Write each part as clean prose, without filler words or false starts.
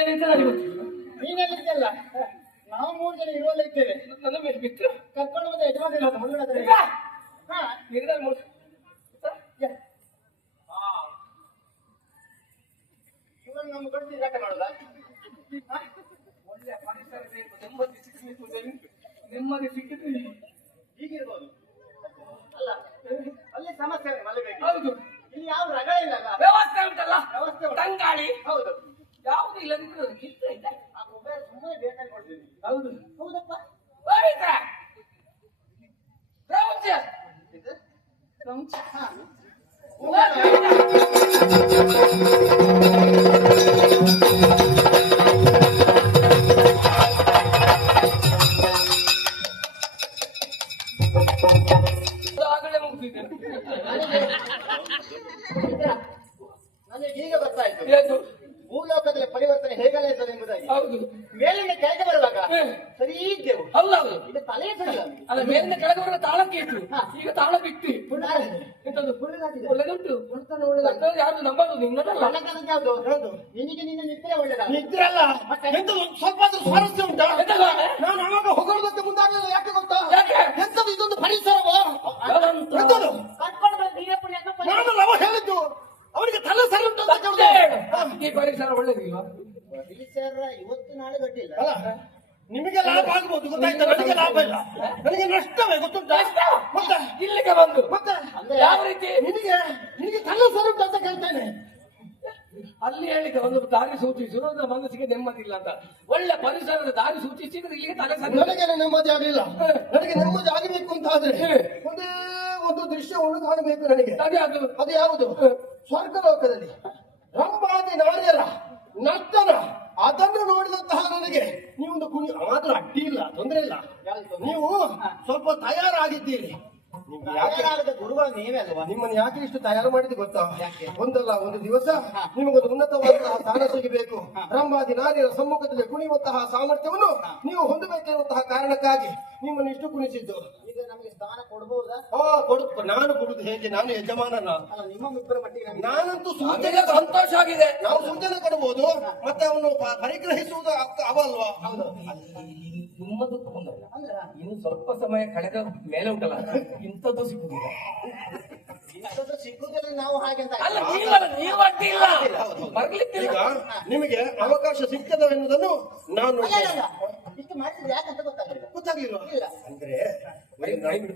ಇದ್ದೇನೆ ನನಗೆ ಗೊತ್ತಿಲ್ಲ. ನೀನೆಲ್ಲಿದ್ದಲ್ಲ, ನಾವು 3 ಜನ ಇರುವಲ್ಲ ಇದ್ದೇವೆ. ನನ್ನ ಮೇಲೆ ಬಿತ್ತು ಕರ್ಕೊಂಡು ಬಂದ ಯಜಮಾನ ಮಂಗಳಾದ್ರೆ ಇವರು ನಮ್ಮ ಗಂಟು ಜಾಟ ಮಾಡುದ. ಒಳ್ಳೆ ಪರಿಸರ ಬೇಕು, ನೆಮ್ಮದಿ ಸಿಕ್ಕಿತು. ನೆಮ್ಮದಿ ಸಿಕ್ಕಿತು ಹೀಗಿರ್ಬೋದು ಅಲ್ಲ, ಅಲ್ಲಿ ಸಮಸ್ಯೆ ಮಲಗಬೇಕು. ಹೌದು, ಇಲ್ಲಿ ಯಾವ ರಗ ಇಲ್ಲ, ವ್ಯವಸ್ಥೆ ಉಂಟಲ್ಲ, ವ್ಯವಸ್ಥೆ ಉಂಟು. ತಂಗಾಳಿ ಹೌದು, ಯಾವುದು ಇಲ್ಲದಿದ್ರು ಕಿತ್ತ ಇದೆ. ಆ ಮೊಬೈಲ್ ಸುಮ್ಮನೆ ಬೇಕಾಗಿ ಕೊಡ್ತೀನಿ. ಹೌದು ಹೌದಪ್ಪ, ಪವಿತ್ರ ಪ್ರಪಂಚ ಇದು ಪ್ರಪಂಚ ಆಗಲೇ ಮುಗಿದಿದ್ದೇನೆ. ನನಗೆ ಈಗ ಗೊತ್ತಾಯ್ತು ಏನು? ಭೂಲೋಕದಲ್ಲಿ ಪರಿವರ್ತನೆ ಹೇಗಲ್ಲ ಇರ್ತದೆ ಎಂಬುದಾಗಿ. ಹೌದು, ಮೇಲಿನ ಕೆಳಗೆ ಬರುವಾಗ ಸರಿ ಇದ್ದೆವು, ಹೌದೌದು. ಈಗ ತಲೆ ಸರಿಲ್ಲ. ಅಲ್ಲ, ಮೇಲಿನ ಕೆಳಗೆ ಬರುವ ತಾಳಕ್ಕೆ ಇತ್ತು, ಈಗ ತಾಳ ಬಿಟ್ಟು ಎಂತದ್ದು ಒಳ್ಳೆದುಂಟು. ಯಾರು ನಂಬರು ನಿನ್ನದಲ್ಲ. ಯಾವುದು ಹೌದು, ನಿನಗೆ ನಿನ್ನ ನಿದ್ರೆ ಒಳ್ಳೆದ. ನಿದ್ರೆ ಅಲ್ಲ, ಎಂತದು ಸ್ವಲ್ಪ ಸ್ವಾರಸ್ಯ ಉಂಟಾ? ನಾನು ಅವಾಗ ಹೊಗಳೋದಕ್ಕೆ ಮುಂದಾಗಲಿಲ್ಲ. ಯಾಕೆ ಗೊತ್ತಾ? ಎಂತದು ಇದೊಂದು ಪರಿಸರವ? ಎಂತದು? ನಾನು ಲವ ಹೇಳಿದ್ದು ಅವನಿಗೆ ತಲೆ ಸರಿ ಉಂಟು ಅಂತ ಕೇಳಿದೆ. ಈ ಪರಿಸರ ಒಳ್ಳೆದಿಲ್ವಾ? ಪರಿಸರ ಇವತ್ತು ನಾಳೆ ಗಟ್ಟಿಲ್ಲ. ಅಲ್ಲ, ನಿಮಗೆ ಲಾಭ ಆಗ್ಬೋದು, ಗೊತ್ತಾಯ್ತಾ? ನನಗೆ ಲಾಭ ಇಲ್ಲ, ನನಗೆ ನಷ್ಟವೇ, ಗೊತ್ತುಂಟಾ? ಮತ್ತೆ ಇಲ್ಲಿಗೆ ಬಂದು ಮತ್ತೆ ಯಾವ ರೀತಿ ನಿನಗೆ ತಲೆ ಸರಿ ಉಂಟು ಅಂತ ಕೇಳ್ತೇನೆ. ಅಲ್ಲಿ ಹೇಳಿಕೆ ಒಂದು ದಾರಿ ಸೂಚಿಸು, ಮನಸ್ಸಿಗೆ ನೆಮ್ಮದಿ ಇಲ್ಲ ಅಂತ. ಒಳ್ಳೆ ಪರಿಸರದ ದಾರಿ ಸೂಚಿಸಿದ್ರೆ ಇಲ್ಲಿಗೆ ತಲೆ ಸರಿ. ನನಗೆ ನೆಮ್ಮದಿ ಆಗಲಿಲ್ಲ. ನನಗೆ ನೆಮ್ಮದಿ ಆಗಬೇಕು ಅಂತ ಆದ್ರೆ ಒಂದೇ ಒಂದು ದೃಶ್ಯವನ್ನು ಕಾಣಬೇಕು ನನಗೆ. ಅದು ಯಾವುದು? ಸ್ವರ್ಗ ಲೋಕದಲ್ಲಿ ರಂಭಾದಿ ನಾರ್ಯರ ನರ್ತನ, ಅದನ್ನು ನೋಡಿದಂತಹ ನನಗೆ ನೀವೊಂದು ಕುಣಿ ಆದ್ರೂ ಅಡ್ಡಿ ಇಲ್ಲ, ತೊಂದರೆ ಇಲ್ಲ. ನೀವು ಸ್ವಲ್ಪ ತಯಾರಾಗಿದ್ದೀರಿ. ಗುರುಗಳು ನೀವೇ ಅಲ್ವಾ? ನಿಮ್ಮನ್ನು ಯಾಕೆ ಇಷ್ಟು ತಯಾರು ಮಾಡಿದ್ದು ಗೊತ್ತಾ? ಒಂದಲ್ಲ ಒಂದು ದಿವಸ ನಿಮಗೊಂದು ಉನ್ನತವಾದಂತಹ ಸ್ಥಾನ ಸಿಗಬೇಕು. ರಂಭಾದಿ ನಾರಿಯರ ಸಮ್ಮುಖದಲ್ಲಿ ಕುಣಿಯುವಂತಹ ಸಾಮರ್ಥ್ಯವನ್ನು ನೀವು ಹೊಂದಬೇಕೆನ್ನುವಂತಹ ಕಾರಣಕ್ಕಾಗಿ ನಿಮ್ಮನ್ನು ಇಷ್ಟು ಕುಣಿಸಿದ್ದು. ಈಗ ನಮಗೆ ಸ್ಥಾನ ಕೊಡಬಹುದಾ? ನಾನು ಕೊಡುದು ಹೇಗೆ? ನಾನು ಯಜಮಾನನ. ನಿಮ್ಮ ಇಬ್ಬರ ಮಟ್ಟಿಗೆ ನಾನಂತೂ ಸೂಚನೆ ಸಂತೋಷ ಆಗಿದೆ. ನಾವು ಸೂಚನೆ ಕೊಡಬಹುದು, ಮತ್ತೆ ಅವನು ಪರಿಗ್ರಹಿಸುವುದು ಅವಲ್ವಾ? ನಿಮ್ಮದು ಇನ್ನು ಸ್ವಲ್ಪ ಸಮಯ ಕಳೆದ ಮೇಲೆ ಉಂಟಲ್ಲ, ಇಂಥದ್ದು ಸಿಗುದಿಲ್ಲ. ಇಂಥದ್ದು ಸಿಕ್ಕುದಿಲ್ಲ. ನಾವು ಹಾಗೆ ಅಂತ ಅಲ್ಲ, ನೀವು ಅಡ್ಡಿ ಇಲ್ಲ, ಬರ್ಲಿಕ್ಕಿಲ್ಲ. ಈಗ ನಿಮಗೆ ಅವಕಾಶ ಸಿಕ್ಕದವೆನ್ನುವುದನ್ನು ನಾನು ಇಷ್ಟು ಮಾಡಿದ್ರೆ ಯಾಕಂತ ಗೊತ್ತಾಗ್ಲಿಲ್ಲ. ಇಲ್ಲ ಅಂದ್ರೆ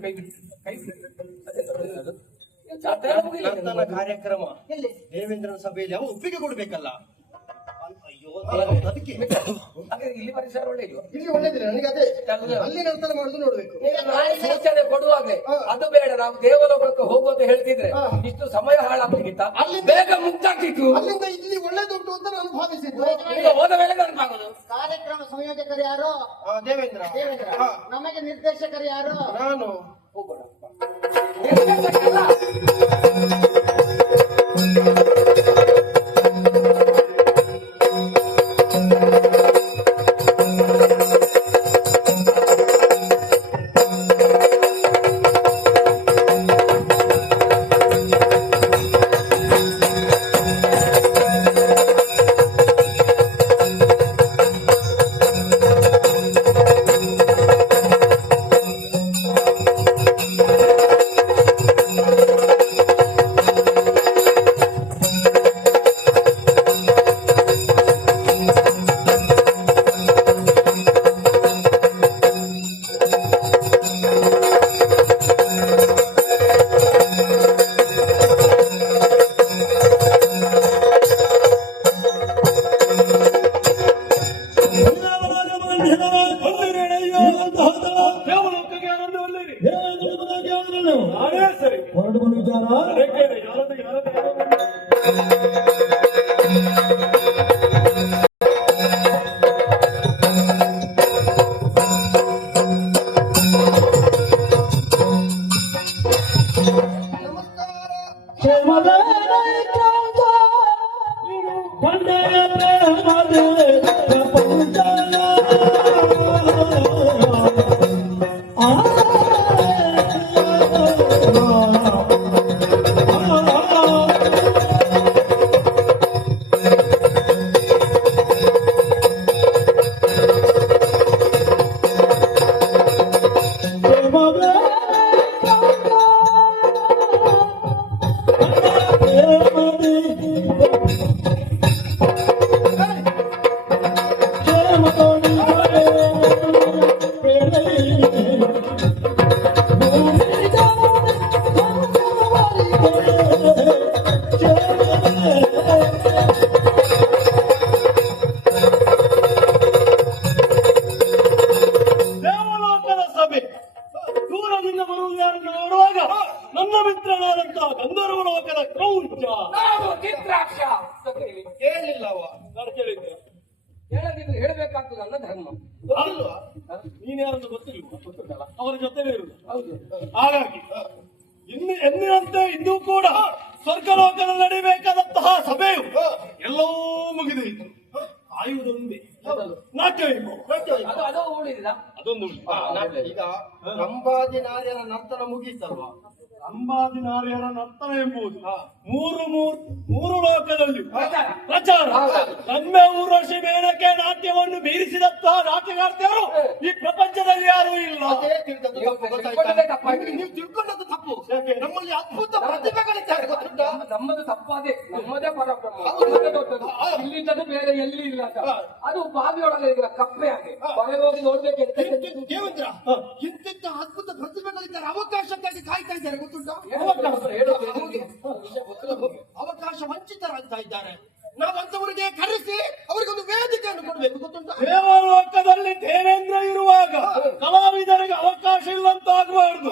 ಕೈ ಬಿಡು. ನರ್ತನ ಕಾರ್ಯಕ್ರಮ ಎಲ್ಲಿ? ದೇವೇಂದ್ರನ ಸಭೆಯಲ್ಲಿ ಅವ ಒಪ್ಪಿಗೆ ಕೊಡ್ಬೇಕಲ್ಲ. ಅದಕ್ಕೆ ಇಲ್ಲಿ ಪರಿಸರ ಒಳ್ಳೆ ಇಲ್ವಾ? ಇಲ್ಲಿ ಒಳ್ಳೇದಿಲ್ಲ ನನಗೆ. ಅದೇ ಅಲ್ಲಿ ನರ್ತನ ಮಾಡುದು ನೋಡ್ಬೇಕು. ಸೂಚನೆ ಕೊಡುವಾಗ್ಲೇ ಅದು ಬೇಡ, ನಾವು ದೇವಲೋಕಕ್ಕೆ ಹೋಗೋದು ಹೇಳ್ತಿದ್ರೆ ಇಷ್ಟು ಸಮಯ ಹಾಳಾಗ್ಲಿಕ್ಕಿತ್ತ, ಅಲ್ಲಿ ಬೇಗ ಮುಕ್ತಾಗ್ತಿತ್ತು. ಅಲ್ಲಿಂದ ಇಲ್ಲಿ ಒಳ್ಳೇದುಂಟು ಅಂತ ನಾನು ಭಾವಿಸಿದ್ದು. ಹೋದ ಮೇಲೆ ನೆನಪಾಗೋದು. ಕಾರ್ಯಕ್ರಮ ಸಂಯೋಜಕರು ಯಾರು? ದೇವೇಂದ್ರ. ನಮಗೆ ನಿರ್ದೇಶಕರು ಯಾರು? ನಾನು. ಹೋಗೋಣ. ಹೇಳದಿದ್ರೆ ಹೇಳಬೇಕಾಗ್ತದೆ ನನ್ನ ಧರ್ಮ. ಗೊತ್ತಿಲ್ವಾ? ನೀನ್ಯಾರನ್ನು ಗೊತ್ತಿಲ್ವ? ಅವರ ಜೊತೆಲೇ ಇರುವುದು. ಹೌದು. ಹಾಗಾಗಿ ಎಂದಿನಂತೆ ಇಂದು ಕೂಡ ಸ್ವರ್ಗಲೋಕದಲ್ಲಿ ನಡೀಬೇಕಾದಂತಹ ಸಭೆಯು ಎಲ್ಲವೂ ಮುಗಿದಿತ್ತು. ಆಯುವುದೊಂದೇ ನಾಟ್ಯ ವೈಭವ. ಅದು ಉಳಿದಿಲ್ಲ. ಅದೊಂದು ಈಗ ರಂಭಾದಿ ನಾರ್ಯರ ನರ್ತನ ಮುಗೀತಲ್ವಾ? ಅಂಬಾದಿನಾರ್ಯರ ನರ್ತನ ಎಂಬುದು ಮೂರು ಲೋಕದಲ್ಲಿ ಪ್ರಚಾರ. ನಮ್ಮ ಊರ್ವಶಿ ಮೇಳಕ್ಕೆ ನಾಟ್ಯವನ್ನು ಮೀರಿಸಿದಂತಹ ನಾಟ್ಯಗಾರ್ತಿಯರು ಈ ಪ್ರಪಂಚದಲ್ಲಿ ಯಾರೂ ಇಲ್ಲ. ಅದೇ ತಿಳಿದದ್ದು ತಪ್ಪು, ಗೊತ್ತಾಯ್ತಾ? ನೀವು ತಿಳ್ಕೊಂಡದ್ದು ತಪ್ಪು. ನಮ್ಮಲ್ಲಿ ಅದ್ಭುತ ಪ್ರತಿಭೆಗಳಿದ್ದಾರೆ, ಗೊತ್ತುಂಟಾ? ನಮ್ಮದು ತಪ್ಪಾದೆ, ನಮ್ಮದೇ ಪರಬ್ರಹ್ಮ, ನಮ್ಮದೇ ದೊಡ್ಡದು. ಇಲ್ಲಿದ್ದದ್ದು ಬೇರೆ ಎಲ್ಲಿ ಇಲ್ಲ ಅಂತ. ಅದು ಬಾವಿಯೊಳಗೆ ಈಗ ಕಪ್ಪೆ ಹಾಗೆ ಹೊರಗೆ ಹೋಗಿ ನೋಡ್ಬೇಕೆಂತ. ದೇವೇಂದ್ರ, ಇಂತಿಂತ ಅದ್ಭುತ ಪ್ರತಿಭೆಗಳಿದ್ದಾರೆ, ಅವಕಾಶಕ್ಕಾಗಿ ಕಾಯ್ತಾ ಇದ್ದಾರೆ, ಗೊತ್ತುಂಟಾ? ಅವಕಾಶ ವಂಚಿತರಾಗ್ತಾ ಇದ್ದಾರೆ. ನಾವಂತವರಿಗೆ ಕರೆಸಿ ಅವರಿಗೊಂದು ವೇದಿಕೆಯನ್ನು ಕೊಡಬೇಕು, ಗೊತ್ತುಂಟಾ? ದೇವಲೋಕದಲ್ಲಿ ದೇವೇಂದ್ರ ಇರುವಾಗ ಕಲಾವಿದರಿಗೆ ಅವಕಾಶ ಇಲ್ಲಂತಾಗಬಾರದು.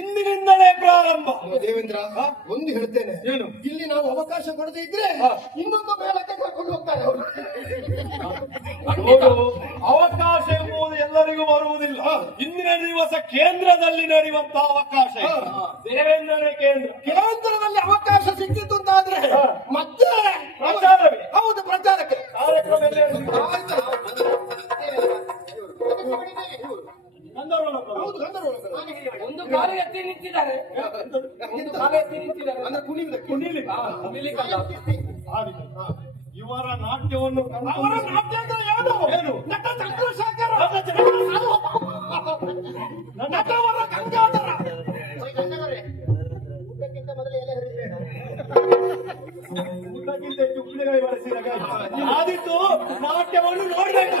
ಇಂದಿನಿಂದಲೇ ಪ್ರಾರಂಭ. ದೇವೇಂದ್ರ, ಒಂದು ಹೇಳ್ತೇನೆ, ಏನು? ಇಲ್ಲಿ ನಾವು ಅವಕಾಶ ಕೊಡದೇ ಇದ್ರೆ ಇನ್ನೊಂದು ಮೇಳಕ್ಕೆ ಕರ್ಕೊಂಡು ಹೋಗ್ತಾರೆ ಅವರು. ನೋಡು, ಅವಕಾಶ ಎಂಬುದು ಎಲ್ಲರಿಗೂ ಬರುವುದಿಲ್ಲ. ಇಂದಿನ ದಿವಸ ಕೇಂದ್ರದಲ್ಲಿ ನಡೆಯುವಂತಹ ಅವಕಾಶ ಇದು. ದೇವೇಂದ್ರನೇ ಕೇಂದ್ರದಲ್ಲಿ ಅವಕಾಶ ಸಿಕ್ಕಿತ್ತು ಅಂತಾದ್ರೆ ಮತ್ತೆ ಪ್ರಚಾರವೇ. ಹೌದು, ಪ್ರಚಾರಕ್ಕೆ ಕಾರ್ಯಕ್ರಮ ಎಲ್ಲೇ ಇರಲಿ. ಹೌದು, ಗಂಧರ್ವಲೋಕ. ಒಂದು ಕಾಲು ಎತ್ತಿ ನಿಂತಿದ್ದಾರೆ, ಒಂದು ಕಾಲು ಎತ್ತಿ ನಿಂತಿದ್ದಾರೆ. ಅಂದ್ರೆ ಕುಣಿಯುವುದಕ್ಕೆ. ಕುಣಿಲಿಕ್ಕಲ್ಲ. ಇವರ ನಾಟ್ಯವನ್ನು ಅವರ ನಾಟ್ಯ ಅಂದ್ರೆ ಏನು? ಏನು? ನಟ ಚಂದ್ರಶೇಖರ, ನಟವರ ಗಂಗಾಧರ. ಊಟಕ್ಕಿಂತ ಹೆಚ್ಚು ಉಪ್ಪಿನಕಾಯಿ ಬಳಸಿದಾಗ ಆದಿತ್ತು. ನಾಟ್ಯವನ್ನು ನೋಡ್ಬೇಕು.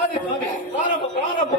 ಆದಿತ್ತು. ಪ್ರಾರಂಭ ಪ್ರಾರಂಭ.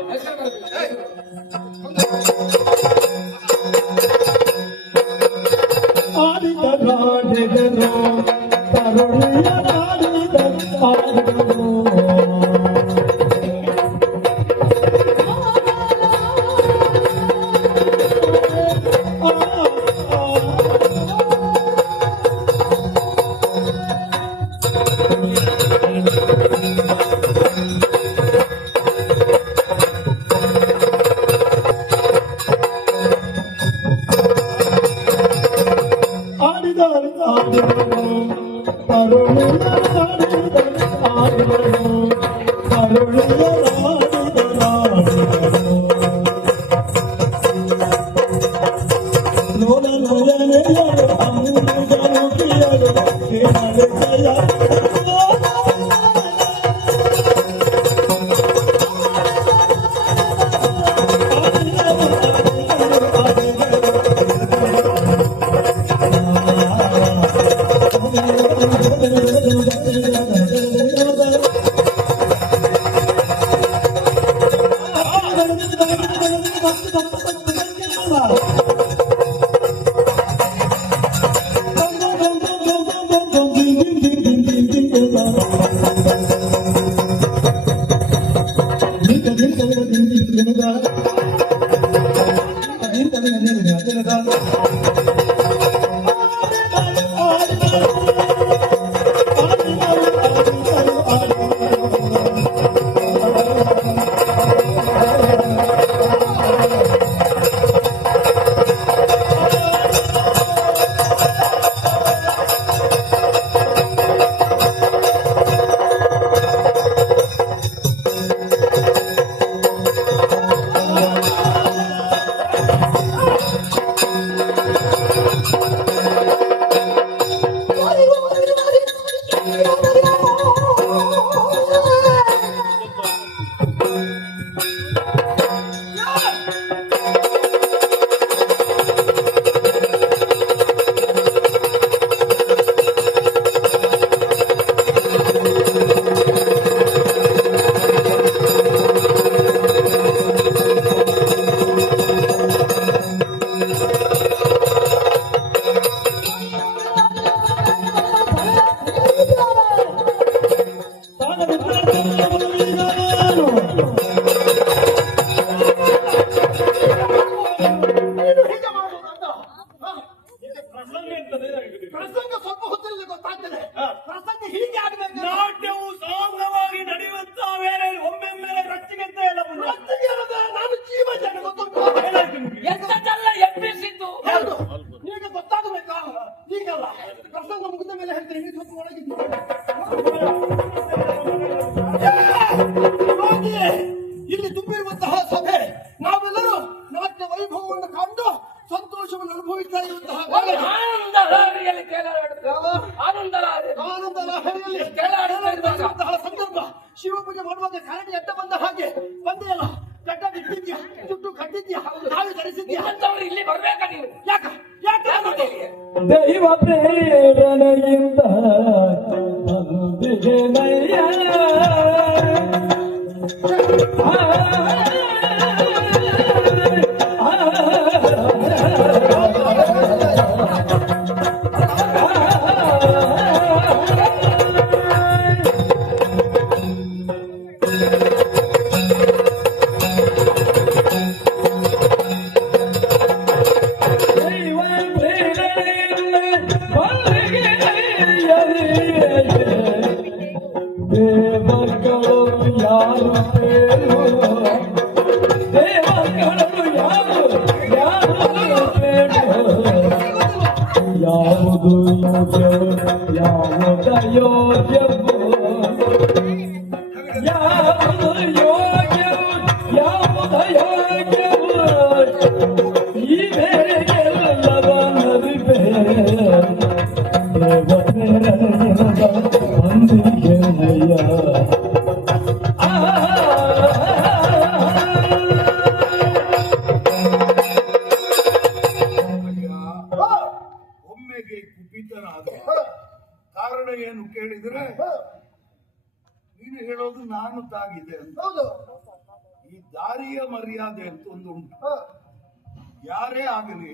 ಹಾಗೆ ಇಲ್ಲಿ ತುಂಬಿರುವಂತಹ ಸಭೆ ನಾವೆಲ್ಲರೂ ನಾಟ್ಯ ವೈಭವವನ್ನು ಕಂಡು ಸಂತೋಷವನ್ನು ಅನುಭವಿಸ್ತಾ ಇರುವಂತಹ ವೇಳೆ ಆನಂದ ಲಹರಿಯಲ್ಲಿ ತೇಲಾಡುತ್ತಾ ಆನಂದ ಲಹರಿಯಲ್ಲಿ ತೇಲಾಡುತ್ತಿರುವಂತಹ ಸಂದರ್ಭ ಶಿವಪೂಜೆ ಮಾಡುವಾಗ ಕರಡಿ ಅಡ್ಡ ಬಂದ ಹಾಗೆ ಬಂದೆಯಲ್ಲ ಗಡ್ಡ ಬಿಟ್ಟಿದ್ಯಾ ಜುಟ್ಟು ಕಟ್ಟಿದ್ಯಾ ಹಾಗೆ ಧರಿಸಿದ್ಯಾ ಅಂತವರು ಇಲ್ಲಿ ಬರ್ಬೇಕಾ ನೀವು ಯಾಕ ಯಾಕೆ ದೈವ ಪ್ರೇರಣೆಯಿಂದ ಬಂದಿದೆ ನಯ್ಯ ದೇವಗಳು ಯಾರು ದೇವಗಳು ಯಾವುದು ಯೋಗ್ಯ ಯಾವುದು ಯೋಗ್ಯವೋ ಯಾವುದು ಯೋಗ್ಯ ಯಾವುದು ಯೋಗ್ಯವೋ ಈ ಬೇರೆಗೆಲ್ಲದ ನರಿಬೇ ದೇವ ಪ್ರೇರಣೆಯಿಂದ ಬಂದಿಗೆ ನಯ್ಯ ಒಮ್ಮೆಗೆ ಕುಪಿತನಾದ ಕಾರಣ ಏನು ಕೇಳಿದ್ರೆ ನೀನು ಹೇಳೋದು ನಾನು ತಾಗಿದೆ ಅಂತ. ಹೌದು ಈ ದಾರಿಯ ಮರ್ಯಾದೆ ಅಂತ ಒಂದು ಉಂಟು. ಯಾರೇ ಆಗಲಿ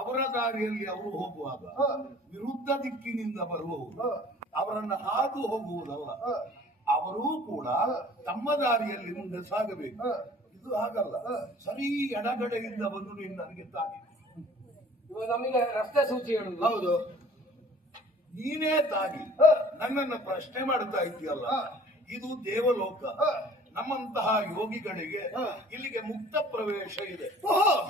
ಅವರ ದಾರಿಯಲ್ಲಿ ಅವರು ಹೋಗುವಾಗ ವಿರುದ್ಧ ದಿಕ್ಕಿನಿಂದ ಬರುವವರು ಅವರನ್ನ ಹಾದು ಹೋಗುವುದಲ್ಲ, ಅವರೂ ಕೂಡ ತಮ್ಮ ದಾರಿಯಲ್ಲಿ ಮುಂದೆ ಸಾಗಬೇಕು. ಇದು ಹಾಗಲ್ಲ, ಸರಿ ಎಡಗಡೆಯಿಂದ ಬಂದು ನೀನು ನನಗೆ ತಾಗಿ ಇವಾಗ ನಮಗೆ ರಸ್ತೆ ಸೂಚಿ ಹೇಳುದು. ಹೌದು ನೀನೇ ತಾಗಿ ನನ್ನನ್ನು ಪ್ರಶ್ನೆ ಮಾಡ್ತಾ ಇದೆಯಲ್ಲ. ಇದು ದೇವಲೋಕ. ನಮ್ಮಂತಹ ಯೋಗಿಗಳಿಗೆ ಇಲ್ಲಿಗೆ ಮುಕ್ತ ಪ್ರವೇಶ ಇದೆ.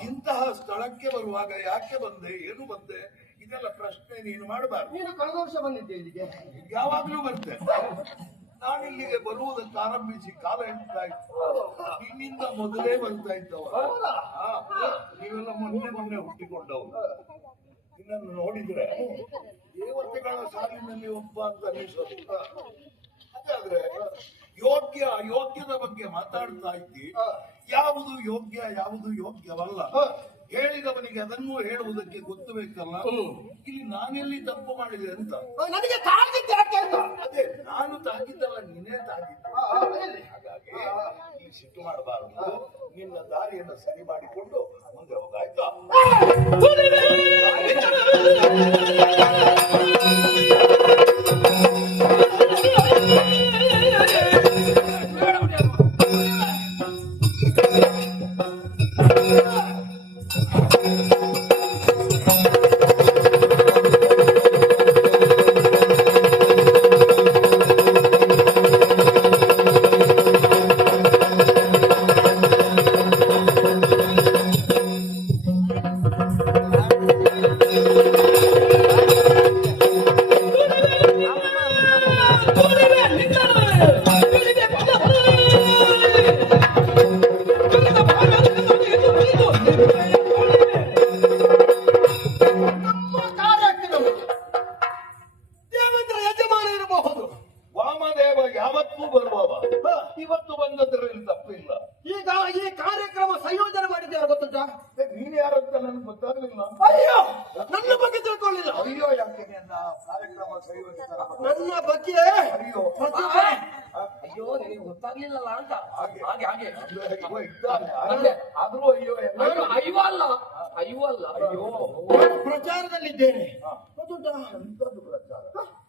ಇಂತಹ ಸ್ಥಳಕ್ಕೆ ಬರುವಾಗ ಯಾಕೆ ಬಂದೆ, ಏನು ಬಂದೆ, ಇದೆಲ್ಲ ಪ್ರಶ್ನೆ ನೀನು ಮಾಡಬಾರ್ದು. ನೀನು ಕಳೆದ ವರ್ಷ ಬಂದಿದ್ದೆ ಇಲ್ಲಿಗೆ. ಯಾವಾಗ್ಲೂ ಬರ್ತೆ. ನಾನಿಲ್ಲಿಗೆ ಬರುವುದಕ್ಕೆ ಆರಂಭಿಸಿ ಕಾಲ ಎಂಟಾಯ್ತು. ನಿನ್ನಿಂದ ಮೊದಲೇ ಬರ್ತಾ ಇದ್ದವ. ನೀವೆಲ್ಲ ಮೊನ್ನೆ ಹುಟ್ಟಿಕೊಂಡವು. ನಿನ್ನನ್ನು ನೋಡಿದ್ರೆ ದೇವತೆಗಳ ಸಾಲಿನಲ್ಲಿ ಒಬ್ಬ ಅಂತ ಅನಿಸೋದು. ಹಾಗಾದ್ರೆ ಯೋಗ್ಯ ಅಯೋಗ್ಯದ ಬಗ್ಗೆ ಮಾತಾಡ್ತಾ ಇದ್ದಿ. ಯಾವುದು ಯೋಗ್ಯ ಯಾವುದು ಯೋಗ್ಯವಲ್ಲ ಹೇಳಿದವನಿಗೆ ಅದನ್ನು ಹೇಳುವುದಕ್ಕೆ ಗೊತ್ತಬೇಕಲ್ಲ. ಇಲ್ಲಿ ನಾನೆಲ್ಲಿ ತಪ್ಪು ಮಾಡಿದೆ ಅಂತ ನನಗೆ ತಾಗಿದ್ದೆ ಯಾಕೆ ಅಂತ. ಅದೇ ನಾನು ತಾಗಿದ್ದಲ್ಲ, ನೀನೇ ತಾಗಿದ್ದ. ಹಾಗಾಗಿ ಇಲ್ಲಿ ಸಿಟ್ಟು ಮಾಡಬಾರದು. ನಿನ್ನ ದಾರಿಯನ್ನು ಸರಿ ಮಾಡಿಕೊಂಡು ಮುಂದೆ ಹೋಗಾಯ್ತಾ. ದೇವೇಂದ್ರ ಯಜಮಾನ ಇರಬಹುದು. ವಾಮದೇವ ಯಾವತ್ತೂ ಬರುವವ. ಇವತ್ತು ಬಂದದ್ರಲ್ಲಿ ತಪ್ಪಿಲ್ಲ. ಈಗ ಈ ಕಾರ್ಯಕ್ರಮ ಸಂಯೋಜನೆ ಮಾಡಿದ್ದಾರೆ ಗೊತ್ತುಂಟಾ? ನೀನ್ ಯಾರಂತ ನನಗೆ ಗೊತ್ತಾಗ್ಲಿಲ್ಲ. ಅಯ್ಯೋ ನನ್ನ ಬಗ್ಗೆ ತಿಳ್ಕೊಳ್ಳಿಲ್ಲ. ಅಯ್ಯೋ ಯಾಕೆ ನನ್ನ ಕಾರ್ಯಕ್ರಮ ಸಂಯೋಜಿತರ ನನ್ನ ಬಗ್ಗೆ ಅಯ್ಯೋ ಅಯ್ಯೋ ನಿನಗೆ ಗೊತ್ತಾಗ್ಲಿಲ್ಲಲ್ಲ ಅಂತ. ಹಾಗೆ. ಹಾಗೆ ಹಾಗೆ ಇವ ಇದ್ದಾನೆ. ಆದ್ರೂ ಅಯ್ಯೋ ನಾನು ಅಯ್ಯೋ ಅಲ್ಲ ಅಯ್ಯೋ ಅಲ್ಲ ಅಯ್ಯೋ ನಾನು ಪ್ರಚಾರದಲ್ಲಿದ್ದೇನೆ ಗೊತ್ತುಂಟಾ? ಎಂತದ್ದು ಪ್ರಚಾರ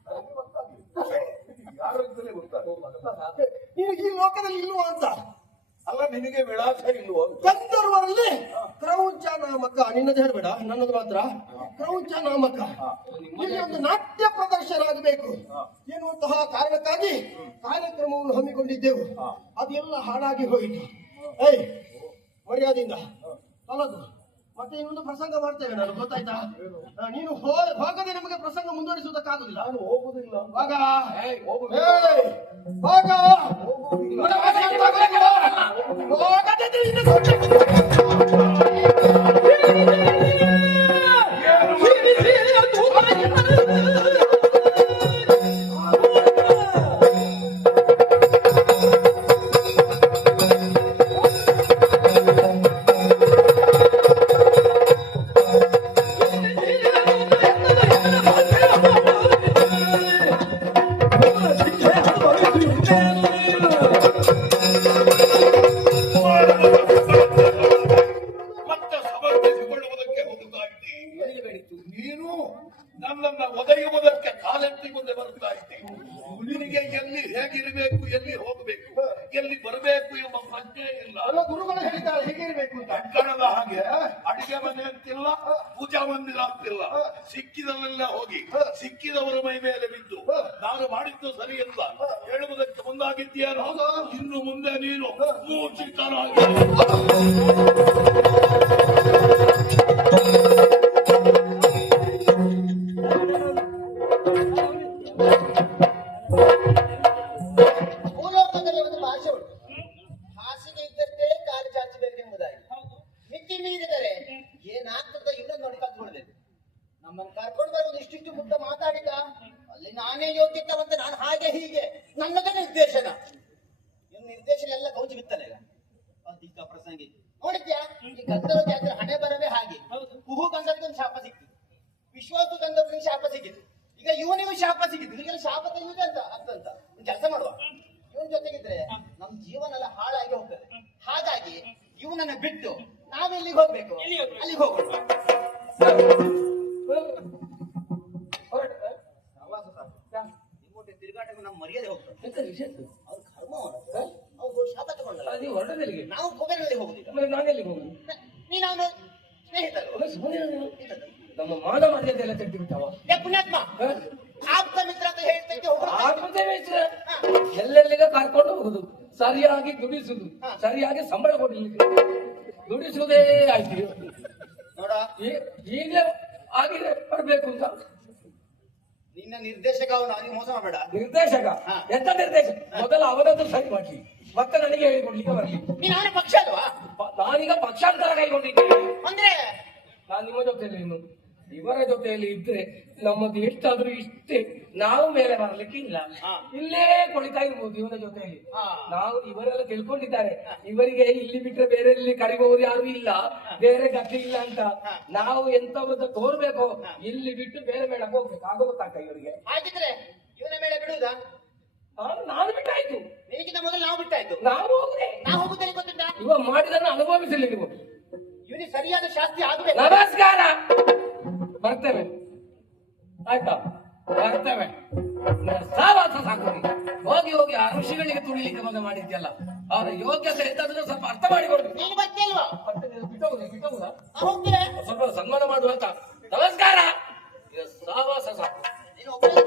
ನನಗೆ ಗೊತ್ತಾಗ್ಲಿಲ್ಲ. ಯಾರಂತಲೇ ಗೊತ್ತಾಗ್ಲಿಲ್ಲ. ನಿನಗೆ ಈ ಲೋಕದಲ್ಲಿ ಇಲ್ವಾ ಅಂತ. ಅಲ್ಲ ನಿನಗೆ ವಿಳಾಸ ಇಲ್ವೋ ಅಂತ. ಗಂಧರ್ವರಲ್ಲಿ ಕ್ರೌಂಚ ನಾಮಕ, ನಿನ್ನದು ಹೇಳ್ಬೇಡ ನನ್ನದು ಮಾತ್ರ. ಕ್ರೌಂಚ ನಾಮಕ ಇಲ್ಲಿ ಒಂದು ನಾಟ್ಯ ಪ್ರದರ್ಶನ ಆಗಬೇಕು ಎನ್ನುವಂತಹ ಕಾರಣಕ್ಕಾಗಿ ಕಾರ್ಯಕ್ರಮವನ್ನು ಹಮ್ಮಿಕೊಂಡಿದ್ದೆವು. ಅದೆಲ್ಲ ಹಾಳಾಗಿ ಹೋಯಿತು. ಏಯ್ ಮರ್ಯಾದೆಯಿಂದ ತೊಲಗು ಮತ್ತೆ ಇನ್ನೊಂದು ಪ್ರಸಂಗ ಮಾಡ್ತೇವೆ ನಾನು, ಗೊತ್ತಾಯ್ತಾ? ನೀನು ಹೋಗದೆ ನಮಗೆ ಪ್ರಸಂಗ ಮುಂದುವರಿಸುವುದಕ್ಕಾಗುದಿಲ್ಲ. ನಾನು ಹೋಗುದಿಲ್ಲ. ಭಾಗ ಹೋಗುದಿಲ್ಲ. ಭಾಗ ಹೋಗುದಿಲ್ಲ. ಹೋಗದೆ ಇನ್ನು ಮತ್ತೆ ಸಮರ್ಥಿಸಿಕೊಳ್ಳುವುದಕ್ಕೆ ಹೋಗುತ್ತಾ ಇದ್ದಿ. ನೀನು ನನ್ನನ್ನ ಒದೆಯುವುದಕ್ಕೆ ಕಾಲೆತ್ತಿ ಮುಂದೆ ಬರುತ್ತಾ ಇದ್ದಿ. ನಿನಗೆ ಎಲ್ಲಿ ಹೇಗಿರಬೇಕು, ಎಲ್ಲಿ ಹೋಗಬೇಕು, ಎಲ್ಲಿ ಬರಬೇಕು ಎಂಬ ಪ್ರಜ್ಞೆ ಇಲ್ಲ. ನನ್ನ ಗುರುಗಳು ಹೇಳಿದ್ದಾರೆ ಹೇಗಿರ್ಬೇಕು ಅಂತ. ಕಟ್ಟಡದ ಹಾಗೆ ಅಡಿಗೆ ಮನೆ ಅಂತಿಲ್ಲ, ಪೂಜಾ ಮಂದಿರ ಅಂತಿಲ್ಲ. ಸಿಕ್ಕಿದಲ್ಲೆಲ್ಲ ಹೋಗಿ ಸಿಕ್ಕಿದವರ ಮೈ ಮೇಲೆ ಬಿದ್ದು ನಾನು ಮಾಡಿದ್ದು ಸರಿ ಅಂತ ಹೇಳುವುದಕ್ಕೆ ಮುಂದಾಗಿದ್ದೀಯೋ. ಇನ್ನು ಮುಂದೆ ನೀನು ಮೂರ್ಛಿತನಾಗಿ ಭೂಲೋಕದಲ್ಲಿ ಒಂದು ಭಾಷೆ ಉಂಟು, ಹಾಸಿಗೆ ಇದ್ದಷ್ಟೇ ಕಾಲು ಚಾಚಬೇಕು ಎಂಬುದಾಗಿ. ಮಿತಿ ಮೀರಿದರೆ ಏನಾಗ್ತದ ಇವನ್ನ ನೋಡಿ ಕಲ್ತ್ಕೊಳ್ಬೇಕು. ನಮ್ಮನ್ನು ಕರ್ಕೊಂಡು ಬರುವುದು ಇಷ್ಟಿಷ್ಟು ಮುದ್ದ ಮಾತಾಡಿದ ಅಲ್ಲಿ ನಾನೇ ಯೋಗ್ಯತವಂತ, ನಾನು ಹಾಗೆ ಹೀಗೆ ನನ್ನದೇ ನಿರ್ದೇಶನ. ಇನ್ನು ನಿರ್ದೇಶನ ಎಲ್ಲ ಗೌಜಿ ಬಿತ್ತಲ್ಲ ಈಗ. ಅಧಿಕ ಪ್ರಸಂಗಿ ನೋಡಿದ್ಯಾ, ಈ ಗಂಧರ್ವ ಜಾತ್ರೆ ಹಣೆ ಬರವೇ ಹಾಗೆ. ಕುಹು ಗಂಧರ್ವಕ್ಕೆ ಒಂದು ಶಾಪ ಸಿಕ್ಕಿತು, ವಿಶ್ವಾಸು ಗಂಧರ್ವನಿಗೆ ಶಾಪ ಸಿಕ್ಕಿತು, ಈಗ ಇವನಿಗೂ ಶಾಪ ಸಿಕ್ಕಿತು. ಈಗೆಲ್ಲ ಶಾಪ ತೆಗೆಯುವುದೇ ಅಂತ ಅಂತ ಕೆಲಸ ಮಾಡುವ. ಇವನ್ ಜೊತೆಗಿದ್ರೆ ನಮ್ ಜೀವನ ಎಲ್ಲ ಹಾಳಾಗಿ ಹೋಗ್ತದೆ. ಹಾಗಾಗಿ ಇವನನ್ನ ಬಿಟ್ಟು ನಾವೆಲ್ಲಿಗೆ ಹೋಗ್ಬೇಕು, ಅಲ್ಲಿಗೆ ಹೋಗೋಣ. ತಿರುಗಾಟಕ್ಕೆ ನಮ್ಮ ಮರ್ಯಾದೆ ಹೋಗ್ತದೆ. ಅವ್ರ ಕರ್ಮ ಅವ್ರು ಶಾಪ ತಗೊಂಡಲ್ಲ. ನಾವು ಕೊಬ್ಬರಿನಲ್ಲಿ ಹೋಗುದಿಲ್ಲ. ನಾನೆಲ್ಲಿ ಹೋಗುದು? ನೀನು ಅವನು ಸ್ನೇಹಿತರು. ನಮ್ಮ ಮಾನ ಮರ್ಯಾದೆ ಎಲ್ಲ ತೆಗೆದು ಬಿಟ್ಟವ. ಪುಣ್ಯಾತ್ಮ ಆಪ್ತ ಮಿತ್ರ ಅಂತ ಹೇಳ್ತಕ್ಕೆ ಎಲ್ಲೆಲ್ಲಿಗ ಕರ್ಕೊಂಡು ಹೋಗುದು, ಸರಿಯಾಗಿ ದುಡಿಸುದು, ಸರಿಯಾಗಿ ಸಂಬಳ ಕೊಡ್ಲಿಕ್ಕೆ ದುಡಿಸುವುದೇ ಆಯ್ತು. ನೋಡ, ಈಗಲೇ ಆಗಿದೆ ಬರ್ಬೇಕು ಅಂತ. ನಿನ್ನ ನಿರ್ದೇಶಕ ಅವನು, ಅವನಿಗೆ ಮೋಸ ಮಾಡಬೇಡ. ನಿರ್ದೇಶಕ ಎಂತ ನಿರ್ದೇಶಕ? ಮೊದಲ ಅವನದ್ದು ಸರಿ ಮಾಡ್ಲಿ, ಮತ್ತೆ ನನಗೆ ಹೇಳಿಕೊಡ್ಲಿಕ್ಕೆ ಬರ್ಲಿ. ನೀನು ಅವನ ಪಕ್ಷ ಅಲ್ವಾ? ನಾನೀಗ ಪಕ್ಷಾಂತರ ಕೈಗೊಂಡಿದ್ದೇನೆ. ಅಂದ್ರೆ ನಾನು ನಿಮ್ಮ ಜೊತೆಯಲ್ಲಿ ಇನ್ನು ಇವರ ಜೊತೆಯಲ್ಲಿ ಇದ್ರೆ ನಮ್ಮದು ಎಷ್ಟಾದ್ರೂ ಇಷ್ಟೇ, ನಾವು ಮೇಲೆ ಬರಲಿಕ್ಕೆ ಇಲ್ಲ. ಇಲ್ಲೇ ಕೊಳಿತಾ ಇರ್ಬೋದು ಇವರ ಜೊತೆಯಲ್ಲಿ. ನಾವು ಇವರೆಲ್ಲ ತಿಳ್ಕೊಂಡಿದ್ದಾರೆ, ಇವರಿಗೆ ಇಲ್ಲಿ ಬಿಟ್ರೆ ಬೇರೆ ಇಲ್ಲಿ ಕರಿಬಹುದು ಯಾರು ಇಲ್ಲ, ಬೇರೆ ಗತಿ ಇಲ್ಲ ಅಂತ. ನಾವು ಎಂತವ್ರದ್ದು ತೋರ್ಬೇಕು, ಇಲ್ಲಿ ಬಿಟ್ಟು ಬೇರೆ ಮೇಳಕ್ಕೆ ಹೋಗ್ಬೇಕು, ಆಗ ಗೊತ್ತಾಗ್ತ ಇವರಿಗೆ. ಹಾಗಿದ್ರೆ ಇವನ ಮೇಲೆ ಬಿಡುವುದಾ? ನಾನು ಬಿಟ್ಟಾಯ್ತು, ನಿನಗಿಂತ ಮೊದಲು ನಾವು ಬಿಟ್ಟಾಯ್ತು. ನಾವು ಹೋಗುದೇ. ನಾವು ಹೋಗುತ್ತೇನೆ ಗೊತ್ತಿದ್ದ. ಇವ ಮಾಡಿದನ್ನು ಅನುಭವಿಸಲಿ ನೀವು. ಇವನಿಗೆ ಸರಿಯಾದ ಶಾಸ್ತಿ ಆಗಬೇಕು. ನಮಸ್ಕಾರ, ಬರ್ತೇವೆ ಆಯ್ತಾ? ಬರ್ತೇವೆ. ಸಾವಾಸ ಸಾಕೋರಿ. ಹೋಗಿ ಹೋಗಿ ಆ ಋಷಿಗಳಿಗೆ ತುಳಿಲಿಕ್ಕೆ ಮಗ ಮಾಡಿದ್ಯಲ್ಲ, ಅವರ ಯೋಗ್ಯತೆ ಎಂತಾದ್ರೂ ಸ್ವಲ್ಪ ಅರ್ಥ ಮಾಡಿಕೊಂಡು ನೀನು ಬರ್ತಿಲ್ವಾ? ಬಿಟ್ಟವುದಾ ಹೋಗ್ತೇವೆ. ಸ್ವಲ್ಪ ಸನ್ಮಾನ ಮಾಡುವ ಅಂತ. ನಮಸ್ಕಾರ. ಸಾವಾಸ ಸಾಕು. ನೀನು ಒಬ್ಬನೇ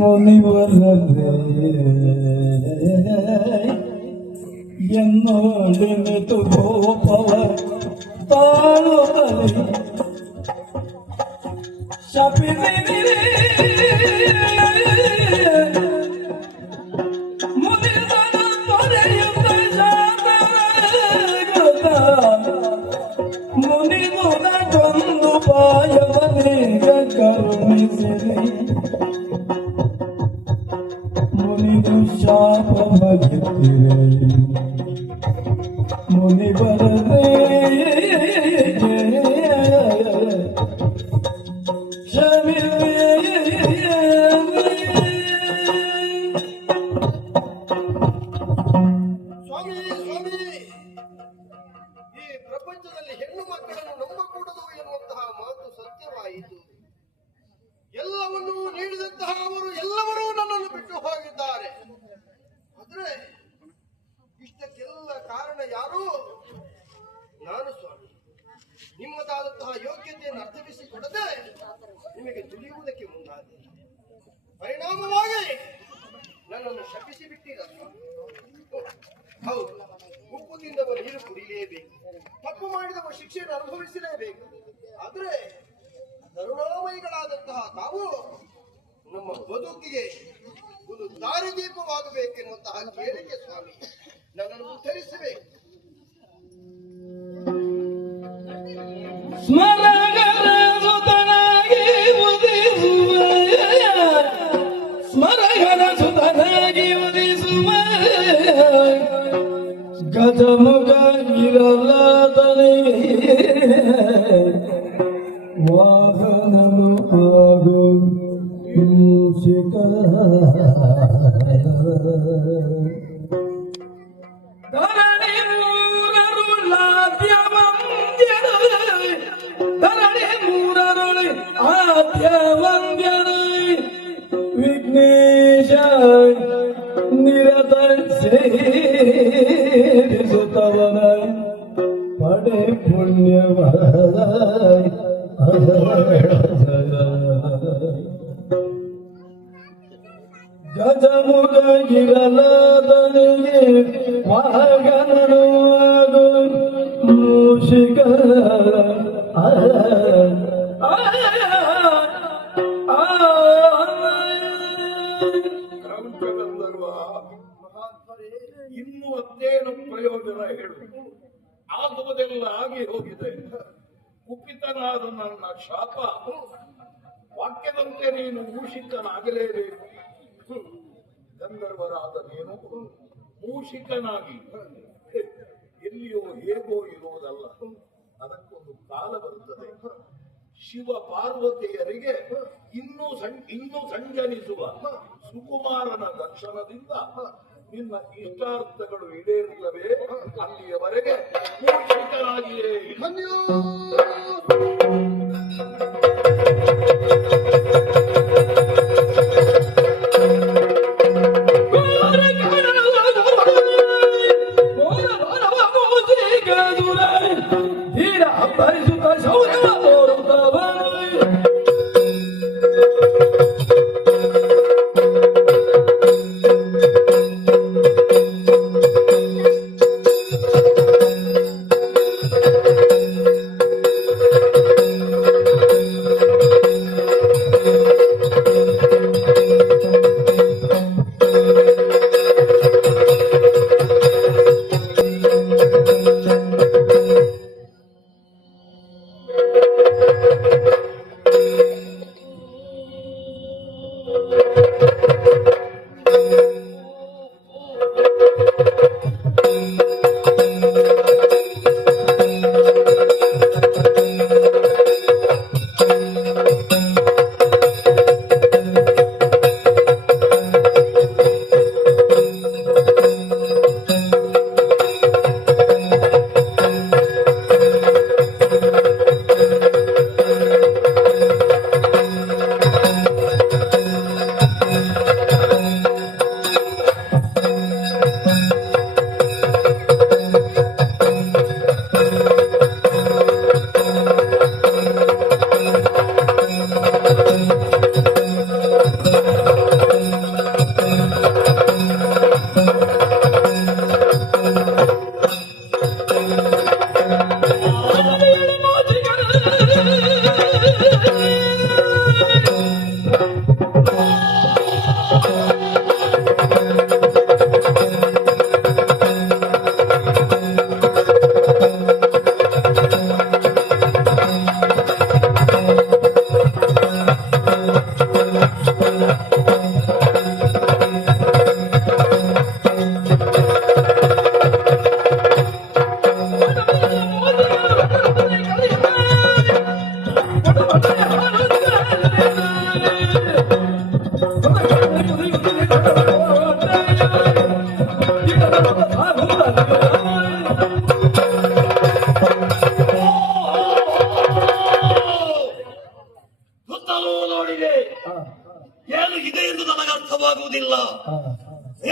ಮುನಿವರೇ ಎನ್ನೋಡೆನಿತು ಗೋಪವ ತಾಳುತ್ತಲೇ ಶಪಿಸಿದಿರಿ ಮುನಿವರ ತೊರೆಯುತ್ತ ಶಾಂತರಾಗದ ಮುನಿಗುಣ ಕೊಂದು ಪಾಯವನೇಗ ಕರುಣಿಸಿರಿ ಮುನಿದು ಶಾಪ ಭಜಿಸಿರೆ ಮುನಿವರದೇ ಸ್ವಾಮಿ ಸ್ವಾಮಿ, ಈ ಪ್ರಪಂಚದಲ್ಲಿ ಹೆಣ್ಣು ಮಕ್ಕಳನ್ನು ನಂಬಕೂಡದು ಎನ್ನುವಂತಹ ಮಾತು ಸತ್ಯವಾಯಿತು. ಎಲ್ಲವನ್ನೂ ನೀಡಿದಂತಹ ಅವರು ಎಲ್ಲವರೂ ನನ್ನನ್ನು ಬಿಟ್ಟು ಹೋಗಿದ್ದಾರೆ. ಆದ್ರೆ ಇಷ್ಟಕ್ಕೆಲ್ಲ ಕಾರಣ ಯಾರು? ನಾನು ಸ್ವಾಮಿ. ನಿಮ್ಮದಾದಂತಹ ಯೋಗ್ಯತೆಯನ್ನು ಅರ್ಥವಿಸಿಕೊಡದೆ ನಿಮಗೆ ತುಳಿಯುವುದಕ್ಕೆ ಮುಂದಾದೆ. ಪರಿಣಾಮವಾಗಿ ನನ್ನನ್ನು ಶಪಿಸಿ ಬಿಟ್ಟಿರ. ಹೌದು, ಉಪ್ಪು ತಿಂದವ ನೀರು ಕುಡಿಯಲೇಬೇಕು, ತಪ್ಪು ಮಾಡಿದವ ಶಿಕ್ಷೆಯನ್ನು ಅನುಭವಿಸಲೇಬೇಕು. ಆದ್ರೆ ಕರುಣಾಮಯಿಗಳಾದಂತಹ ತಾವು ನಮ್ಮ ಬದುಕಿಗೆ ಒಂದು ದಾರಿದೀಪವಾಗಬೇಕೆನ್ನುವಂತಹ ಕೇಳಿಕೆ ಸ್ವಾಮಿ, ನನ್ನನ್ನು ಉತ್ತರಿಸಬೇಕು. ಸ್ಮರಗರ ಸುತನಾಗಿ ಉದಿಸುವ, ಸ್ಮರಗರ ಸುತನಾಗಿ ಉದಿಸುವ, ಗಜಮುಖ ಇರಲಾತನಿಗೆ ವಾಹನನು ಆಗು ಮೂಷಿಕ. ಧರಣಿ ಮೂರರು ಲಾದ್ಯವಂದ್ಯರು, ಧರಣಿ ಮೂರರು ಆದ್ಯವಂದ್ಯರು, ವಿಘ್ನೇಶ ನಿರತ ಸೇರಿಸುತ್ತವನ ಪಡೆ ಪುಣ್ಯವದ. ಗಜಮುಖ ಗಿರಲಾದನಿಗೆ ವಾಹನನು ಆಗು ಮೂಷಿಕ. ಕ್ರೌಂಚಗಂಧರ್ವ, ಇನ್ನು ಅತ್ತೇನು ಪ್ರಯೋಜನ ಹೇಳು? ಆಗುವುದೆಲ್ಲ ಆಗಿ ಹೋಗಿದೆ. ಕುಪಿತನಾದ ನನ್ನ ಶಾಪ, ವಾಕ್ಯದಂತೆ ನೀನು ಮೂಷಿಕನಾಗಲೇಬೇಕು. ಗಂಧರ್ವರಾದ ನೀನು ಮೂಷಿಕನಾಗಿ ಎಲ್ಲಿಯೋ ಹೇಗೋ ಇರುವುದಲ್ಲ, ಅದಕ್ಕೊಂದು ಕಾಲ ಬರುತ್ತದೆ. ಶಿವ ಪಾರ್ವತಿಯರಿಗೆ ಇನ್ನೂ ಸಂಜನಿಸುವ ಸುಕುಮಾರನ ದರ್ಶನದಿಂದ ನಿನ್ನ ಇಷ್ಟಾರ್ಥಗಳು ಈಡೇರುತ್ತವೆ. ಅಲ್ಲಿಯವರೆಗೆ ಮೂಷಿಕನಾಗಿಯೇ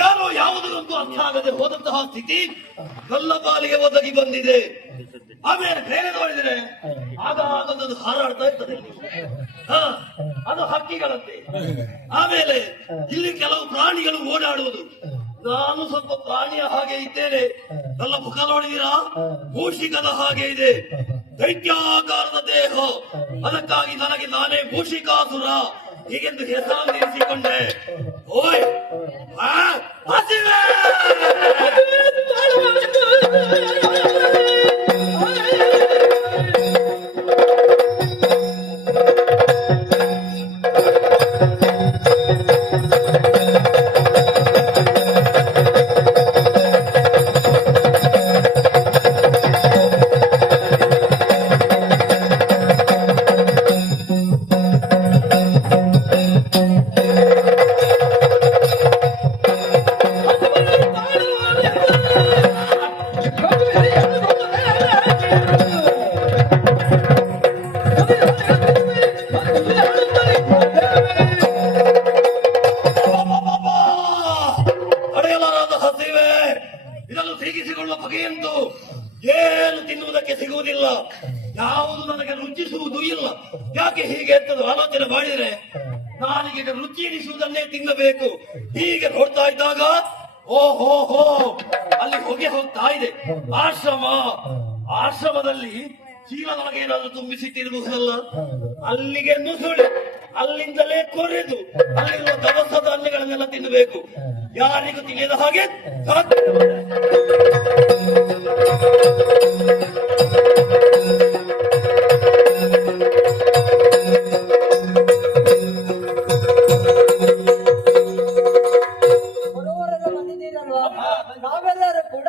ಯಾರೋ ಯಾವುದಕ್ಕೂ ಅರ್ಥ ಆಗದೆ ಹೋದಂತಹ ಸ್ಥಿತಿ ಗಲ್ಲಪಾಲಿಗೆ ಒದಗಿ ಬಂದಿದೆ. ಆಮೇಲೆ ಬೇರೆ ನೋಡಿದರೆ ಆಗ ಆಗೊಂದು ಹಾರಾಡ್ತಾ ಇರ್ತದೆ. ಅದು ಹಕ್ಕಿಗಳಂತೆ. ಆಮೇಲೆ ಇಲ್ಲಿ ಕೆಲವು ಪ್ರಾಣಿಗಳು ಓಡಾಡುವುದು. ನಾನು ಸ್ವಲ್ಪ ಪ್ರಾಣಿಯ ಹಾಗೆ ಇದ್ದೇನೆ. ನನ್ನ ಮುಖ ನೋಡಿದಿರಾ? ಮೂಷಿಕದ ಹಾಗೆ ಇದೆ, ದೈತ್ಯಾಕಾರದ ದೇಹ. ಅದಕ್ಕಾಗಿ ನನಗೆ ನಾನೇ ಮೂಷಿಕಾಸುರ ಹೀಗೆಂದು ಹೆಸರನ್ನು ಇರಿಸಿಕೊಂಡೆ. ಓಯ್ ಹಸಿವೆ! ಅಡೆಯಲಾರದ ಹಸಿವೆ, ಇದನ್ನು ಸಿಗಿಸಿಕೊಳ್ಳುವ ಬಗೆಯಂತೂ ಏನು ತಿನ್ನುವುದಕ್ಕೆ ಸಿಗುವುದಿಲ್ಲ. ಯಾವುದು ನನಗೆ ರುಚಿಸುವುದು ಇಲ್ಲ. ಯಾಕೆ ಹೀಗೆ ಎಂತದ್ದು ಆಲೋಚನೆ ಮಾಡಿದರೆ ನಾನೀಗ ರುಚಿ ಎನಿಸುವುದನ್ನೇ ತಿನ್ನಬೇಕು. ಹೀಗೆ ನೋಡ್ತಾ ಇದ್ದಾಗ ಓಹೋ ಅಲ್ಲಿ ಹೊಗೆ ಹೋಗ್ತಾ ಇದೆ. ಆಶ್ರಮದಲ್ಲಿ ಚೀಲದೊಳಗೆ ಏನಾದ್ರೂ ತುಂಬಿಸಿಟ್ಟಿರಬಹುದಲ್ಲ. ಅಲ್ಲಿಗೆ ನುಸುಳಿ ಅಲ್ಲಿಂದಲೇ ಕೊರೆದು ಅಲ್ಲಿರುವ ದವಸ ಧಾನ್ಯಗಳನ್ನೆಲ್ಲ ತಿನ್ನಬೇಕು. ಯಾರಿಗೂ ತಿಳಿಯದ ಹಾಗೆ ಬರುವವರೆಲ್ಲ ಬಂದಿದ್ದೀರಲ್ವಾ? ನಾವೆಲ್ಲರೂ ಕೂಡ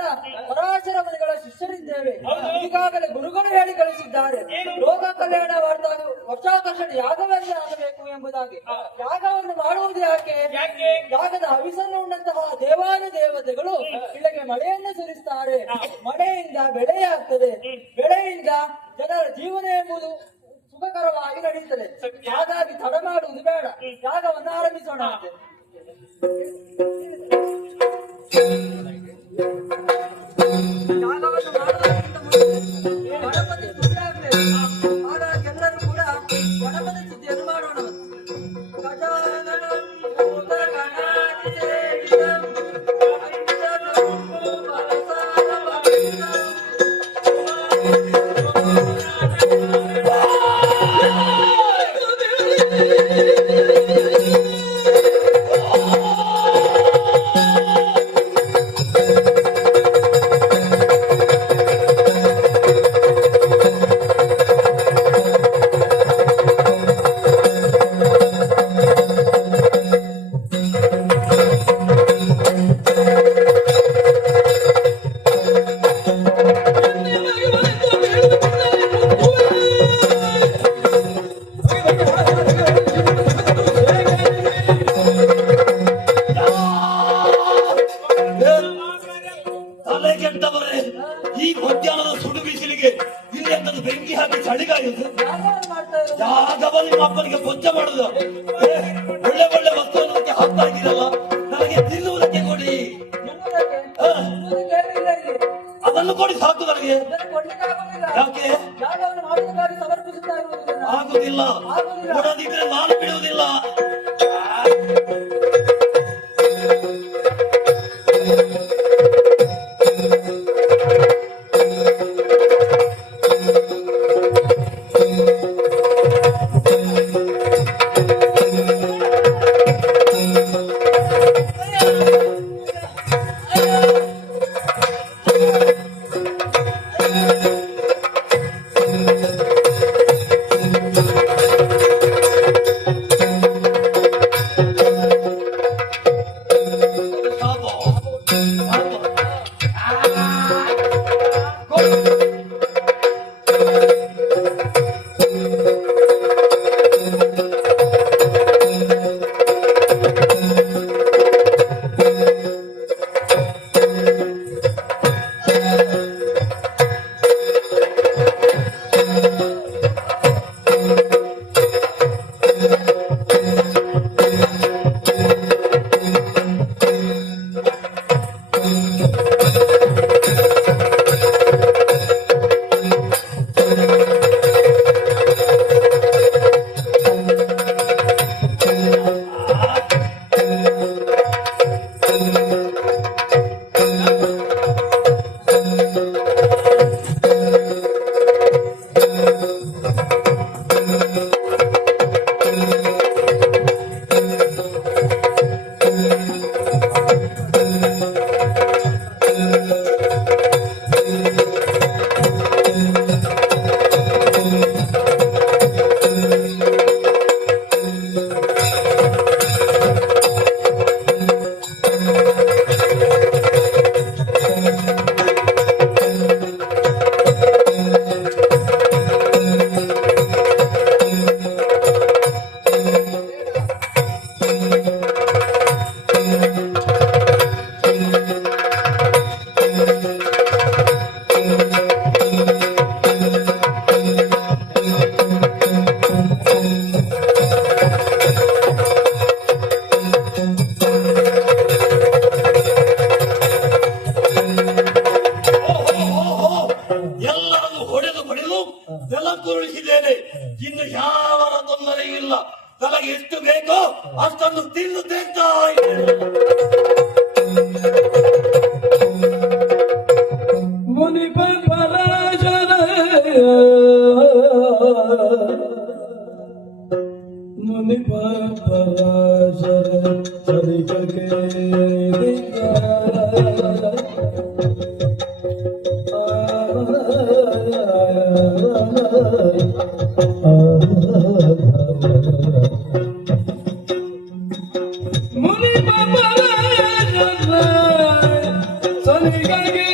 ಪರಾಶರ ಮುನಿಗಳ ಶಿಷ್ಯರಿದ್ದೇವೆ. ಈಗಾಗಲೇ ಗುರುಗಳು ಹೇಳಿ ಕಳಿಸಿದ್ದಾರೆ, ಲೋಕ ಕಲ್ಯಾಣವಾರ್ಥ ವರ್ಷಾಕರ್ಷಣ ಯಾಗವನ್ನೇ ಆಗಬೇಕು ಎಂಬುದಾಗಿ. ಯಾಗವನ್ನು ಮಾಡುವುದು ಯಾಕೆ? ಯಾಗದ ಹವಿಸನ್ನು ಉಂಡಂತಹ ದೇವಾನು ದೇವತೆಗಳು ಇಲ್ಲಿಗೆ ಮಳೆಯನ್ನು ಸುರಿಸ್ತಾರೆ. ಮಳೆಯಿಂದ ಬೆಳೆಯಾಗ್ತದೆ, ಬೆಳೆಯಿಂದ ಜನರ ಜೀವನ ಎಂಬುದು ಸುಖಕರವಾಗಿ ನಡೆಯುತ್ತದೆ. ಹಾಗಾಗಿ ತಡ ಮಾಡುವುದು ಬೇಡ, ಯಾಗವನ್ನು ಆರಂಭಿಸೋಣ ಅಂತೆ. ಯಾಗವನ್ನು ಮಾಡುವುದಕ್ಕಿಂತ ಮುಂಚೆ ಗಣಪತಿ ಸ್ತುತಿ ಆಗಬೇಕು. ಹಾಗಾಗಿ ಎಲ್ಲರೂ ಕೂಡ ಗಣಪತಿ ಸ್ತುತಿಯನ್ನು ಮಾಡೋಣ. ಗಜಾನನಂ ಭೂತಗಣಾಧಿಸೇವಿತಂ ಐಂದ್ರಂ ಬಲಸಾರಭಕ್ಷಂ ತಲೆಗೆಟ್ಟವರೇ, ಈ ಮಧ್ಯಾಹ್ನದ ಸುಡು ಬಿಸಿಲಿಗೆ ಇಲ್ಲಿ ಅಂತದ್ದು ಬೆಂಕಿ ಹಾಕಿ ಚಳಿಗಾಯುದು. ಯಾಗವನ್ನು ಮಾಡ್ತಾ ಇರೋದು. ಯಾಗವ ನಿಮ್ಮ ಅಪ್ಪನಿಗೆ ಬೊಜ್ಜ ಮಾಡುದು. ಒಳ್ಳೆ ಒಳ್ಳೆ ವಸ್ತುವನ್ನು ಅದಕ್ಕೆ ಹಾಕ್ತಾ ಇದ್ದೀರಲ್ಲ, ನನಗೆ ತಿನ್ನುವುದಕ್ಕೆ ಕೊಡಿ. ಎನ್ನುವುದಕ್ಕೆ ಏನಿಲ್ಲ ಇಲ್ಲಿ. ಅದನ್ನು ಕೊಡಿ ಸಾಕು ನನಗೆ. ಇದನ್ನು ಕೊಡ್ಲಿಕ್ಕೆ ಆಗುವುದಿಲ್ಲ. ಯಾಕೆ ಯಾಗವನ್ನು ಮಾಡುವುದಕ್ಕಾಗಿ ಸಮರ್ಪಿಸುತ್ತಾ ಇರುವುದನ್ನು ಆಗುದಿಲ್ಲ? ಕೊಡದಿದ್ರೆ ನಾನು ಬಿಡುವುದಿಲ್ಲ. ಉರುಳಿಸಿದ್ದೇನೆ. ಇನ್ನು ಯಾವರ ತೊಂದರೆಯೂ ಇಲ್ಲ. ತನಗೆ ಎಷ್ಟು ಬೇಕೋ ಅಷ್ಟನ್ನು ತಿಂದು ತೆಗ್ತಾ ಇದ್ದೇನೆ. ಮುನಿಪ ಪರಾಶರ ಮುನಿಪ ಪರಾಶರ ಸರಿಕಗೆ ಮುನಿಪ ಪರಾಶರ ಸರಿಕಗೆ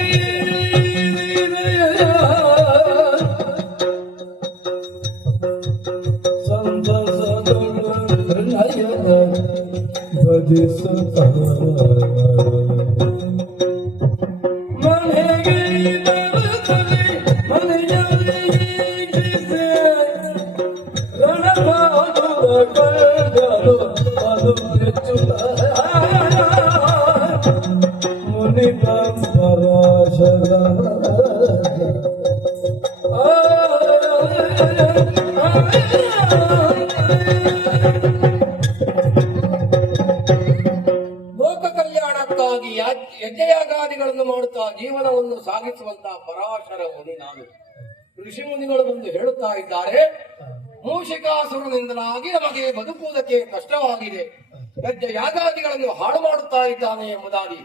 ಲೋಕ ಕಲ್ಯಾಣಕ್ಕಾಗಿ ಯಜ್ಞಯಾಗಾದಿಗಳನ್ನು ಮಾಡುತ್ತಾ ಜೀವನವನ್ನು ಸಾಗಿಸುವಂತಹ ಪರಾಶರ ಮುನಿ ನಾನು. ಋಷಿ ಮುನಿಗಳು ಬಂದು ಹೇಳುತ್ತಾ ಇದ್ದಾರೆ, ಮೂಷಿಕಾಸುರನಿಂದಲಾಗಿ ನಮಗೆ ಬದುಕುವುದಕ್ಕೆ ಕಷ್ಟವಾಗಿದೆ. ಯಜ್ಞಯಾಗಾದಿಗಳನ್ನು ಹಾಳು ಮಾಡುತ್ತಾ ಇದ್ದಾನೆ ಎಂಬುದಾಗಿ.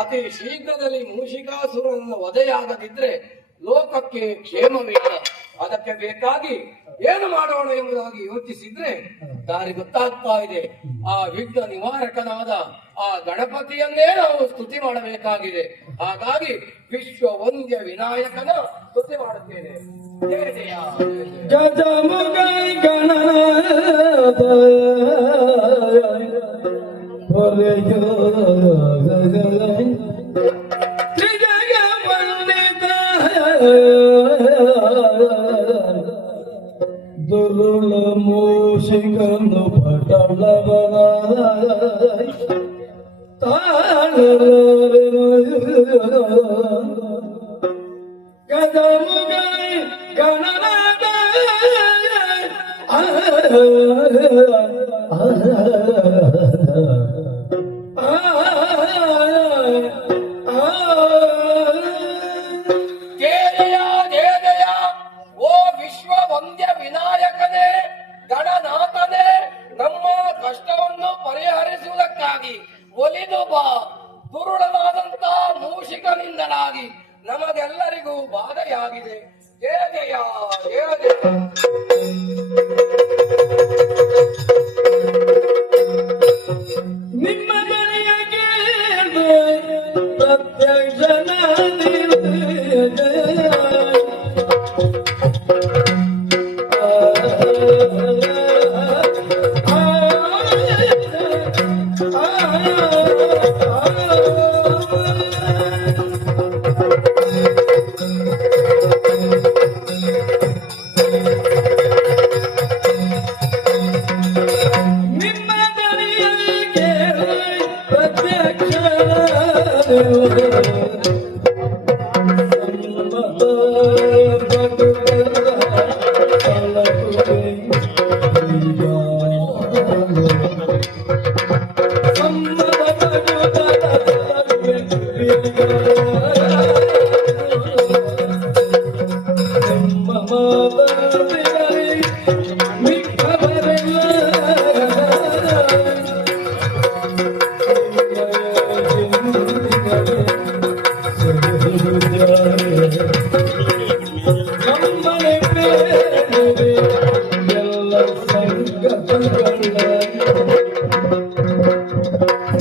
ಅತಿ ಶೀಘ್ರದಲ್ಲಿ ಮೂಷಿಕಾಸುರನನ್ನು ವಧೆಯಾಗದಿದ್ರೆ ಲೋಕಕ್ಕೆ ಕ್ಷೇಮವಿಲ್ಲ. ಅದಕ್ಕೆ ಬೇಕಾಗಿ ಏನು ಮಾಡೋಣ ಎಂಬುದಾಗಿ ಯೋಚಿಸಿದ್ರೆ ದಾರಿ ಗೊತ್ತಾಗ್ತಾ ಇದೆ. ಆ ವಿಘ್ನ ನಿವಾರಕನಾದ ಆ ಗಣಪತಿಯನ್ನೇ ನಾವು ಸ್ತುತಿ ಮಾಡಬೇಕಾಗಿದೆ. ಹಾಗಾಗಿ ವಿಶ್ವ ವಂದ್ಯ ವಿನಾಯಕನ ಸ್ತುತಿ ಮಾಡುತ್ತೇನೆ. ಜಯ ಜಯ ಗಜಮುಗ ಗಣನಾಥ ತ್ರಿಜಗ ಪಂಡಿತ ದುರುಳ ಮೂಷಿಕನು ಪಟಳವನ ಗಜಮುಗ ಗಣನಾಥ ಜಯ ಜಯ ಜಯ. ಓ ವಿಶ್ವ ವಂದ್ಯ ವಿನಾಯಕನೇ, ಗಣನಾಥನೇ, ನಮ್ಮ ಕಷ್ಟವನ್ನು ಪರಿಹರಿಸುವುದಕ್ಕಾಗಿ ಒಲಿದು ಬಾ. ದುರುಳನಾದಂತ ಮೂಷಿಕನಿಂದಲಾಗಿ ನಮಗೆಲ್ಲರಿಗೂ ಬಾಧೆಯಾಗಿದೆ. ಜಯ ಜಯ ಜಯ ಜಯ. ನಿಮ್ಮ ಮನೆಯ ಕೇಳು ಪ್ರತ್ಯಕ್ಷನ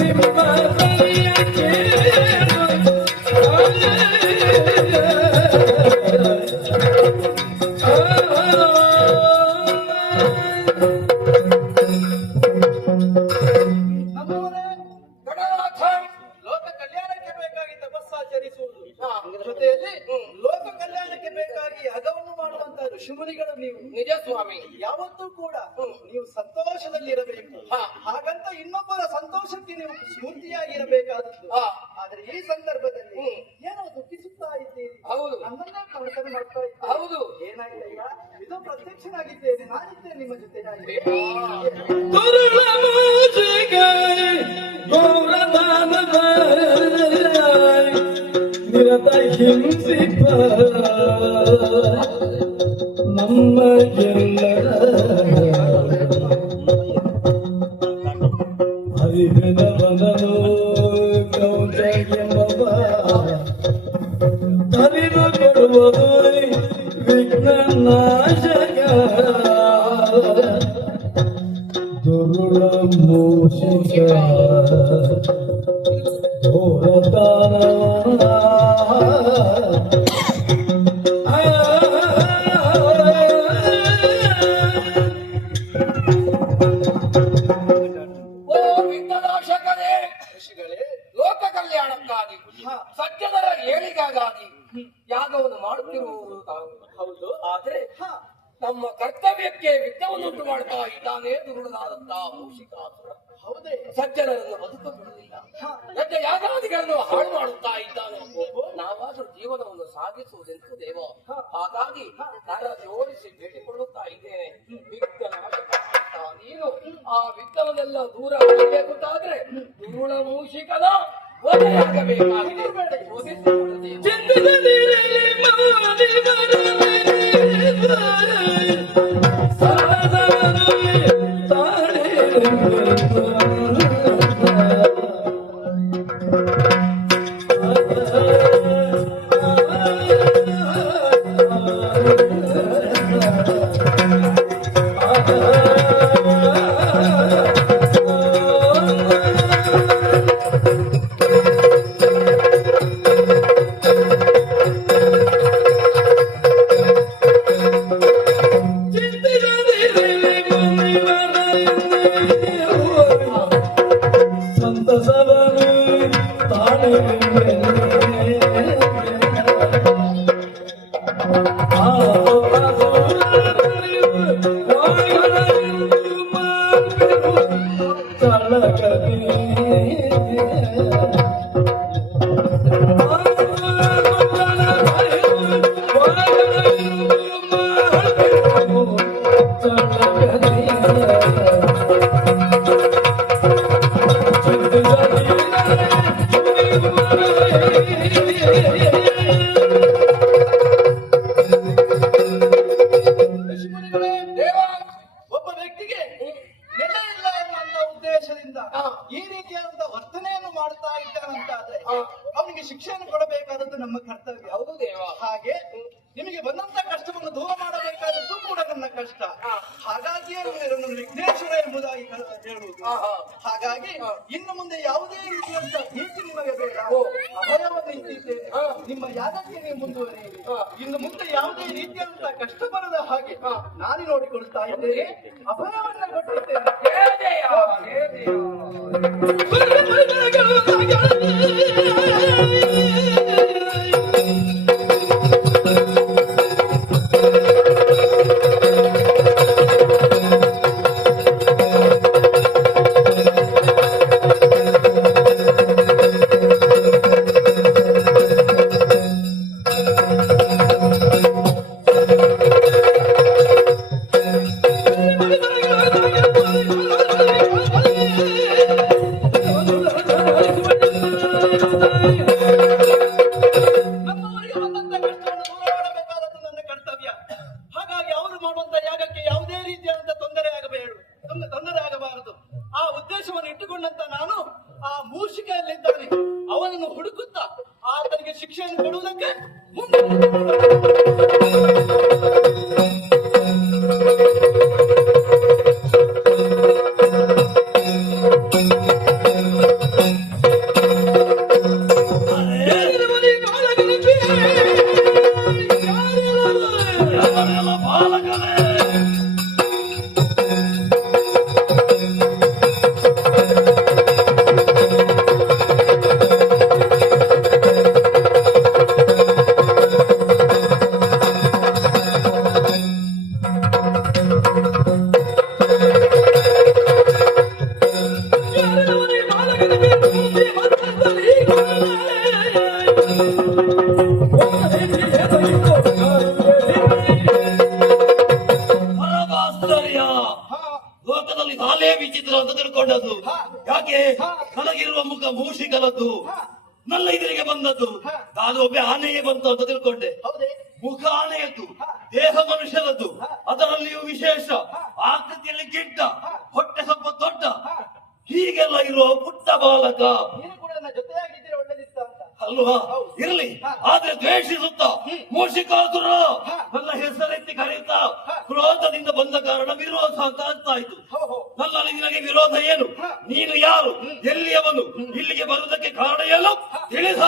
ನಿಮ್ಮ ಮನೆಯ ಕೇಳು ಗಣನಾಥ, ಲೋಕ ಕಲ್ಯಾಣಕ್ಕೆ ಬೇಕಾಗಿ ತಪಸ್ಸಾಚರಿಸುವುದು, ಜೊತೆಯಲ್ಲಿ ಲೋಕ ಕಲ್ಯಾಣಕ್ಕೆ ಬೇಕಾಗಿ ಅಗವನ್ನು ಮಾಡುವಂತಹ ಋಷಿಮುನಿಗಳು ನೀವು. ನಿಜ ಸ್ವಾಮಿ. ಯಾವತ್ತೂ ಕೂಡ ನೀವು ಸಂತೋಷದಲ್ಲಿರಬೇಕು. ಹಾಗಂತ ಇನ್ನೊಬ್ಬರ ಸಂತೋಷಕ್ಕೆ ನೀವು ಸ್ಫೂರ್ತಿಯಾಗಿರಬೇಕಾದದ್ದು. ಆದ್ರೆ ಈ ಸಂದರ್ಭದಲ್ಲಿ ಏನೋ ದುಃಖಿಸುತ್ತಾ ಇದ್ದೀರಿ. ಹೌದು ನನ್ನನ್ನೇ ಕಳಕಳಿ ಮಾಡ್ತಾ ಇದ್ದೀರಿ. ಹೌದು. ಏನಾಯ್ತಯ್ಯ? ಇದು ಪ್ರತ್ಯಕ್ಷನಾಗಿದ್ದೇನೆ, ನಾನಿದ್ದೇನೆ ನಿಮ್ಮ ಜೊತೆ. ದುರುಳ ಮೂಸಿಕ ಗೌರದಾನದ ನಿರತ ಹಿಂಸಿಪ ನಮ್ಮ ಎಲ್ಲರ ಹರಿವಿನವನನು ಕೌಚ ಎಂಬ ತರಿದು ಕೊಡುವುದು ವಿಘ್ನ ನಾಶಕ ದುರುಳ ಮೂಷಿಕ ಘೋರದಾನ ಓ ವಿಘ್ನನಾಶಕರೇ, ಲೋಕ ಕಲ್ಯಾಣಕ್ಕಾಗಿ ಸಜ್ಜನರ ಏಳಿಗೆಗಾಗಿ ಯಾಗವನ್ನು ಮಾಡುತ್ತಿರುವುದು ತಾವು. ಹೌದು, ಆದ್ರೆ ನಮ್ಮ ಕರ್ತವ್ಯಕ್ಕೆ ವಿಘ್ನವನ್ನುಂಟು ಮಾಡ್ತಾ ಇದ್ದಾನೆ ದುರುಳನಾದಂತಹ ಮೂಷಿಕಾಸುರ. ಹೌದೇ, ಸಜ್ಜನರನ್ನು ಬದುಕ ಬಿಡುವುದಿಲ್ಲ, ಯಜ್ಞ ಯಾಗಾದಿಗಳನ್ನು ಹಾಳು ಮಾಡುತ್ತಾ ಇದ್ದಾನೆ. ನಾವಾದರೂ ಜೀವನವನ್ನು ಸಾಗಿಸುವುದೆಂದು ದೇವ. ಹಾಗಾಗಿ ಕರ ಜೋಡಿಸಿ ಬೇಡಿಕೊಳ್ಳುತ್ತಾ ಇದ್ದೇನೆ, ವಿಘ್ನನಾಶಕ ನೀನು ಆ ವಿಘ್ನವನ್ನೆಲ್ಲ ದೂರ ಮಾಡಬೇಕಾದ್ರೆ ದುರುಳ ಮೂಷಿಕನ ವಧೆಯಾಗಬೇಕಾಗಿದೆ. ಸಂತಸವನು ತಾನೇ ಒಬ್ಬ ವ್ಯಕ್ತಿಗೆ ನೆಲೆ ಇಲ್ಲ ಎನ್ನುವಂತ ಉದ್ದೇಶದಿಂದ ಈ ರೀತಿಯಾದಂತಹ ವರ್ತನೆಯನ್ನು ಮಾಡ್ತಾ ಇದ್ದಾನಂತಾದ್ರೆ ಅವನಿಗೆ ಶಿಕ್ಷೆಯನ್ನು ಕೊಡಬೇಕಾದದ್ದು ನಮ್ಮ ಕರ್ತವ್ಯ. ಹೌದು ದೇವ. ಹಾಗೆ ನಿಮಗೆ ಬಂದಂತ ಕಷ್ಟವನ್ನು ದೂರ ಮಾಡಬೇಕಾದದ್ದು ಕೂಡ ನನ್ನ ಕಷ್ಟ. ಹಾಗಾಗಿಯೇ ನನ್ನನ್ನು ವಿಘ್ನೇಶ್ವರ ಎಂಬುದಾಗಿ ಹೇಳುವುದು. ಹಾಗಾಗಿ ಇನ್ನು ಮುಂದೆ ಯಾವುದೇ ರೀತಿಯಂತ ಭೀತಿ ನಿಮಗೆ ಬೇಡ, ಅಭಯವನ್ನು ಇಟ್ಟಿದ್ದೇನೆ. ನಿಮ್ಮ ಯಾಗಕ್ಕೆ ನೀವು ಮುಂದುವರಿಯಿರಿ. ಇನ್ನು ಮುಂದೆ ಯಾವುದೇ ರೀತಿಯಂತ ಕಷ್ಟ ಬರದ ಹಾಗೆ ನಾನು ನೋಡಿಕೊಳ್ತಾ ಇದ್ದೇನೆ, ಅಭಯವನ್ನ ಕೊಟ್ಟಿದ್ದೇನೆ. ನಮ್ಮವರಿಗೆ ಬಂದಂತ ಕಷ್ಟವನ್ನು ದೂರ ಮಾಡಬೇಕಾದದ್ದು ನನ್ನ ಕರ್ತವ್ಯ. ಹಾಗಾಗಿ ಅವರು ಮಾಡುವಂತ ಯಾಗಕ್ಕೆ ಯಾವುದೇ ರೀತಿಯಾದಂತ ತೊಂದರೆ ಆಗಬಾರದು. ಆ ಉದ್ದೇಶವನ್ನು ಇಟ್ಟುಕೊಂಡಂತ ನಾನು ಆ ಮೂಷಿಕೆಯಲ್ಲಿದ್ದಾನೆ ಅವನನ್ನು ಹುಡುಕುತ್ತಾ ಆತನಿಗೆ ಶಿಕ್ಷೆಯನ್ನು ಕೊಡುವುದಕ್ಕೆ ಮುಂದೆ ನಾನೇ ವಿಚಿತ್ರ ಅಂತ ತಿಳ್ಕೊಂಡದ್ದು. ಯಾಕೆ ನನಗಿರುವ ಮುಖ ಮೂಷಿಕನದ್ದು, ನನ್ನ ಎದುರಿಗೆ ಬಂದದ್ದು ನಾನು ಒಬ್ಬ ಆನೆಗೆ ಬಂತು ಅಂತ ತಿಳ್ಕೊಂಡೆ. ಹೌದೇ? ಮುಖ ಆನೆಯದ್ದು, ದೇಹ ಮನುಷ್ಯನದ್ದು, ಅದರಲ್ಲಿಯೂ ವಿಶೇಷ ಆಕೃತಿಯಲ್ಲಿ ಗಿಡ್ಡ, ಹೊಟ್ಟೆ ಸ್ವಲ್ಪ ದೊಡ್ಡ, ಹೀಗೆಲ್ಲ ಇರುವ ಪುಟ್ಟ ಬಾಲಕ. ನೀನು ಕೂಡ ನನ್ನ ಜೊತೆಯಾಗಿದ್ದರೆ ಒಳ್ಳೆದಿತ್ತು ಅಂತ. ಅಲ್ವಾ? ಇರಲಿ, ಆದ್ರೆ ದ್ವೇಷಿಸುತ್ತ ಮೂಷಿಕಾಸುರ ನನ್ನ ಹೆಸರೆತ್ತಿ ಕರೆಯುತ್ತಾ ಕ್ರೋಧದಿಂದ ಬಂದ ಕಾರಣ ವಿರೋಧ ಅಂತ ಆಗ್ತಾಯಿತು. ನನ್ನಲ್ಲಿ ನಿನಗೆ ವಿರೋಧ ಏನು? ನೀನು ಯಾರು? ಎಲ್ಲಿಯವನು? ಇಲ್ಲಿಗೆ ಬರುವುದಕ್ಕೆ ಕಾರಣ ಏನು? ತಿಳಿಸ.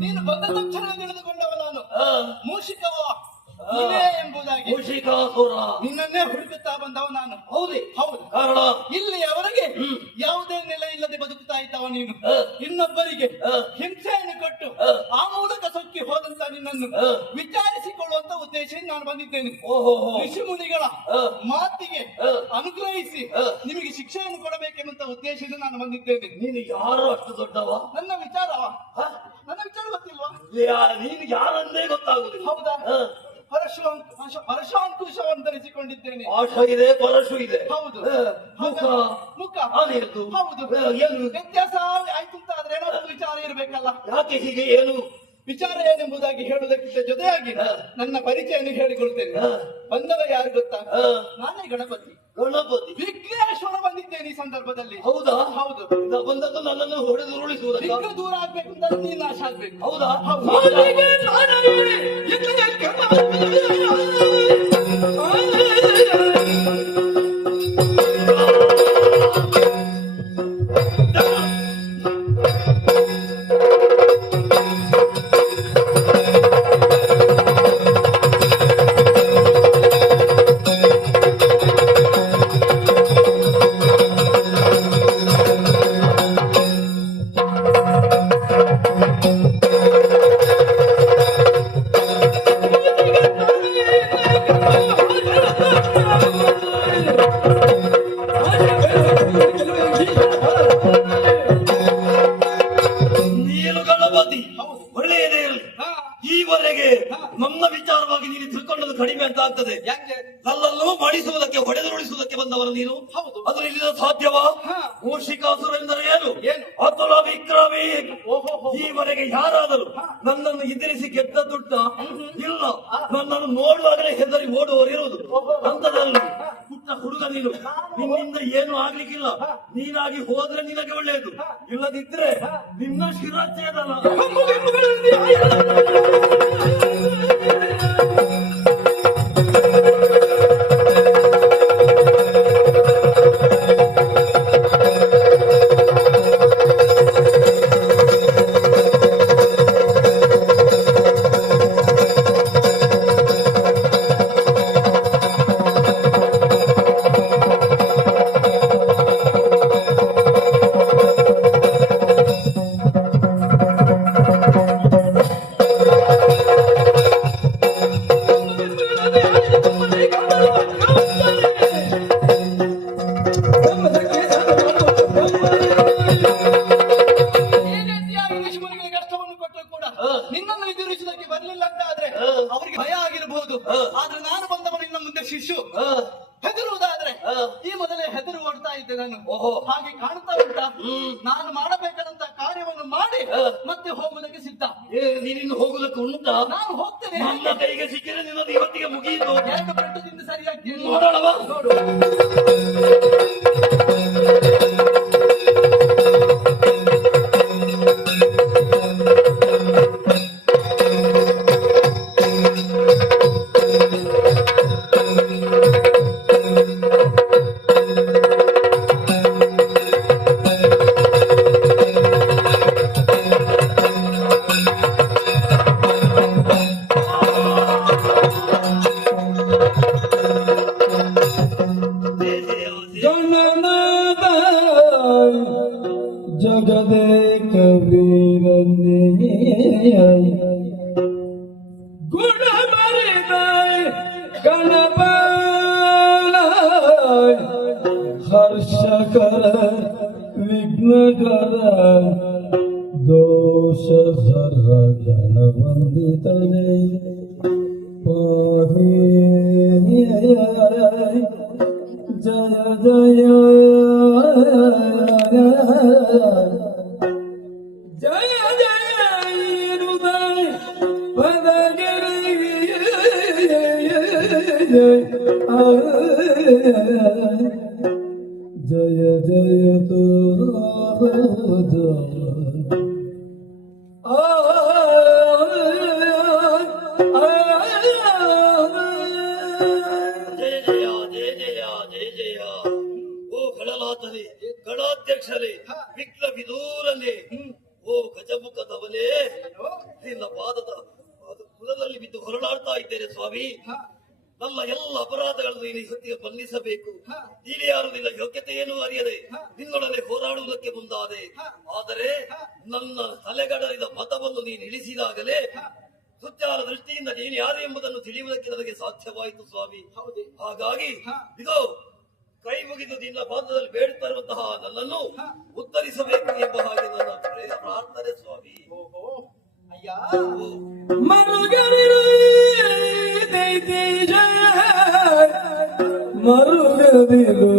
ನೀನು ಬಂದ ತಕ್ಷಣ ತಿಳಿದುಕೊಂಡವ ನಾನು ಮೂಷಿಕವ ನೀನೇ ಎಂಬುದಾಗಿ. ಮೂಷಿಕಾಸುರ ನಿನ್ನನ್ನೇ ಹುಡುಕುತ್ತಾ ಬಂದವ ನಾನು. ಹೌದೇ? ಹೌದು. ಕಾರಣ ಇಲ್ಲಿಯವರೆಗೆ ಯಾವುದೇ ನೆಲೆ ಇಲ್ಲದೆ ಬದುಕುತ್ತಾ ಇದ್ದವ ನೀನು. ಇನ್ನೊಬ್ಬರಿಗೆ ಹಿಂಸೆಯನ್ನು ಕೊಟ್ಟು ಆ ಮೂಲಕ ಸೊಕ್ಕಿ ಹೋದಂತ ನಿನ್ನನ್ನು ವಿಚಾರಿಸಿಕೊಳ್ಳುವಂತ ಉದ್ದೇಶದಿಂದ ನಾನು ಬಂದಿದ್ದೇನೆ. ಋಷಿ ಮುನಿಗಳ ಮಾತಿಗೆ ಅನುಗ್ರಹಿಸಿ ನಿಮಗೆ ಶಿಕ್ಷೆಯನ್ನು ಕೊಡಬೇಕೆಂಬಂತ ಉದ್ದೇಶದಿಂದ ನಾನು ಬಂದಿದ್ದೇನೆ. ನೀನು ಯಾರು ಅಷ್ಟು ದೊಡ್ಡವ? ನನ್ನ ವಿಚಾರವ? ನನ್ನ ವಿಚಾರ ಗೊತ್ತಿಲ್ವಾ? ನೀನು ಯಾರನ್ನೇ ಗೊತ್ತಾಗುದಿಲ್ಲ. ಹೌದಾ? ಪರಶಾಂಕುಶವನ್ನು ಧರಿಸಿಕೊಂಡಿದ್ದೇನೆ. ಆಶ ಇದೆ, ಪರಶು ಇದೆ. ಹೌದು. ಮುಖ ಮುಖ ಆನೆಯದ್ದು. ಹೌದು. ಏನು ವ್ಯತ್ಯಾಸ ಆಯ್ತು ಅಂತ ಆದ್ರೆ ಏನಾದ್ರು ವಿಚಾರ ಇರ್ಬೇಕಲ್ಲ. ಯಾಕೆ ಹೀಗೆ? ಏನು ವಿಚಾರ ಏನೆಂಬುದಾಗಿ ಹೇಳುವುದಕ್ಕಿಂತ ಜೊತೆಯಾಗಿ ನನ್ನ ಪರಿಚಯವನ್ನು ಹೇಳಿಕೊಳ್ತೇನೆ. ಬಂದವ ಯಾರು ಗೊತ್ತಾ? ನಾನೇ ಗಣಪತಿ. ಗಣಪತಿ ವಿಘ್ನೇಶ್ವರ ಬಂದಿದ್ದೇನೆ ಈ ಸಂದರ್ಭದಲ್ಲಿ. ಹೌದಾ? ಹೌದು. ಬಂದದ್ದು ನನ್ನನ್ನು ಹೊಡೆದು ಉರುಳಿಸುವುದಕ್ಕ? ವಿಘ್ನ ದೂರ ಆಗ್ಬೇಕು ಅಂತ ನೀನು ನಾಶ ಆಗ್ಬೇಕು. ಹೌದಾ? ನೀನು ಗಣಪತಿ, ಒಳ್ಳೆಯದೇ ಇರಲಿ. ಈವರೆಗೆ ನನ್ನ ವಿಚಾರವಾಗಿ ನೀನು ತಿಳ್ಕೊಂಡದ್ದು ಕಡಿಮೆ ಅಂತ ಆಗ್ತದೆ. ಯಾಕೆ? ನನ್ನನ್ನು ಮಾಡಿಸುವುದಕ್ಕೆ, ಹೊಡೆದುರುಳಿಸುವುದಕ್ಕೆ ಬಂದವರು ನೀನು. ಹೌದು. ಅದು ಇಲ್ಲಿಂದ ಸಾಧ್ಯವಾ? ಮೂಷಿಕಾಸುರ ಎಂದರೆ ಏನು? ಏನು? ಅತುಲ ವಿಕ್ರಮಿ. ಓಹೋ. ಈವರೆಗೆ ಯಾರಾದರೂ ನನ್ನನ್ನು ಎದುರಿಸಿ ಗೆದ್ದದುಂಟ? ಇಲ್ಲ. ನನ್ನನ್ನು ನೋಡುವಾಗಲೇ ಹೆದರಿ ಓಡುವವರು ಇರುವುದು. ಅಂತದಲ್ಲಿ ಪುಟ್ಟ ಹುಡುಗ ನೀನು, ನಿನ್ನಿಂದ ಏನು ಆಗ್ಲಿಕ್ಕಿಲ್ಲ. ನೀನಾಗಿ ಹೋದ್ರೆ ನಿನಗೆ ಒಳ್ಳೆಯದು, ಇಲ್ಲದಿದ್ರೆ ನಿನ್ನ ಶಿರಚ್ಛೇದನ. ನಿನ್ನನ್ನು ಎದುರಿಸುವುದಕ್ಕೆ ಬರ್ಲಿಲ್ಲ ಅಂತ ಆದ್ರೆ ಅವರಿಗೆ ಭಯ ಆಗಿರಬಹುದು. ಆದ್ರೆ ನಾನು ಬಂದವನು ಇನ್ನ ಮುಂದೆ ಶಿಶು. ಹೆದರುವುದಾದ್ರೆ ಈ ಮೊದಲೇ ಹೆದರು ಓಡ್ತಾ ಇದ್ದೆ ನಾನು. ಹಾಗೆ ಕಾಣ್ತಾ ಉಂಟಾ? ನಾನು ಮಾಡಬೇಕಾದಂತ ಕಾರ್ಯವನ್ನು ಮಾಡಿ ಮತ್ತೆ ಹೋಗುವುದಕ್ಕೆ ಸಿದ್ಧ. ನೀನಿನ್ನು ಹೋಗುವುದಕ್ಕೆ ಉಂಟಾ? ನಾನು ಹೋಗ್ತೇನೆ. ನನ್ನ ಕೈಗೆ ಸಿಕ್ಕಿದ್ರೆ ನಿನ್ನದು ಇವತ್ತಿಗೆ ಮುಗಿಯಿತು. 2 ಪೆಟ್ಟದಿಂದ ಸರಿಯಾಗಿ ನೋಡೋಣವಾ? ನೋಡು. ಗಣಪನ ಹರ್ಷಕರ ವಿಘ್ನಕರ ದೋಷ ಸರ ಗಣವಂದಿತನೇ ಪಾಹಿ ಜಯ ಜಯ ಜಯ ಜಯ ಹೃದಯ ಪದಗಿರಿ ಜಯ ಜಯ ತೋ ಜಯ ಜಯ ಜಯ ಜಯ ಜಯ ಜಯ ಓ ಗಣನಾಥನೇ ಗಣಾಧ್ಯಕ್ಷರೇ ವಿಘ್ನ ವಿದೂರನೇ ಓ ಗಜಮುಖದವನೇ ನಿನ್ನ ಪಾದದ ಕುಲದಲ್ಲಿ ಬಿದ್ದು ಹೊರಳಾಡ್ತಾ ಇದ್ದೇನೆ ಸ್ವಾಮಿ. ನನ್ನ ಎಲ್ಲ ಅಪರಾಧಗಳನ್ನು ನೀನು ಹೊತ್ತಿಗೆ ಬಂಧಿಸಬೇಕು. ನೀನು ಯಾರು ನಿನ್ನ ಯೋಗ್ಯತೆಯನ್ನು ಅರಿಯದೆ ನಿನ್ನೊಡನೆ ಹೋರಾಡುವುದಕ್ಕೆ ಮುಂದಾದೆ. ಆದರೆ ನನ್ನ ತಲೆಗಡರಿದ ಮತವನ್ನು ನೀನು ಇಳಿಸಿದಾಗಲೇ ಸುಚಾರ ದೃಷ್ಟಿಯಿಂದ ನೀನು ಯಾರು ಎಂಬುದನ್ನು ತಿಳಿಯುವುದಕ್ಕೆ ನನಗೆ ಸಾಧ್ಯವಾಯಿತು ಸ್ವಾಮಿ. ಹಾಗಾಗಿ ಇದು ಕೈ ಮುಗಿದು ನಿನ್ನ ಪಾದದಲ್ಲಿ ಬೇಡುತ್ತಾ ಇರುವಂತಹ ನನ್ನನ್ನು ಉತ್ತರಿಸಬೇಕು ಎಂಬ ಹಾಗೆ ನನ್ನ ಪ್ರಾರ್ಥನೆ ಸ್ವಾಮಿ. ಮರುಗರಿರು ದೈತೇಶ ಮರುಗರಿರು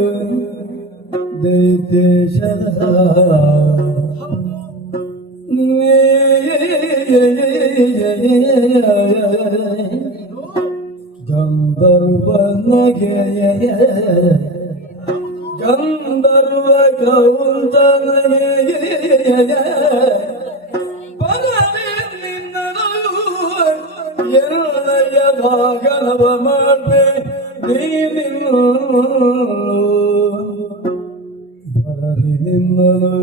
ದೈತೇಶ ಗಂಧರ್ವನಗೆ ಗಂಧರ್ವ ಕೌಂತನಗೆ ಎನ್ನಯ ಭಾಗನವ ಮಾಡ್ಬೆ ನೀನು ಬರಲಿ ನಿನ್ನನು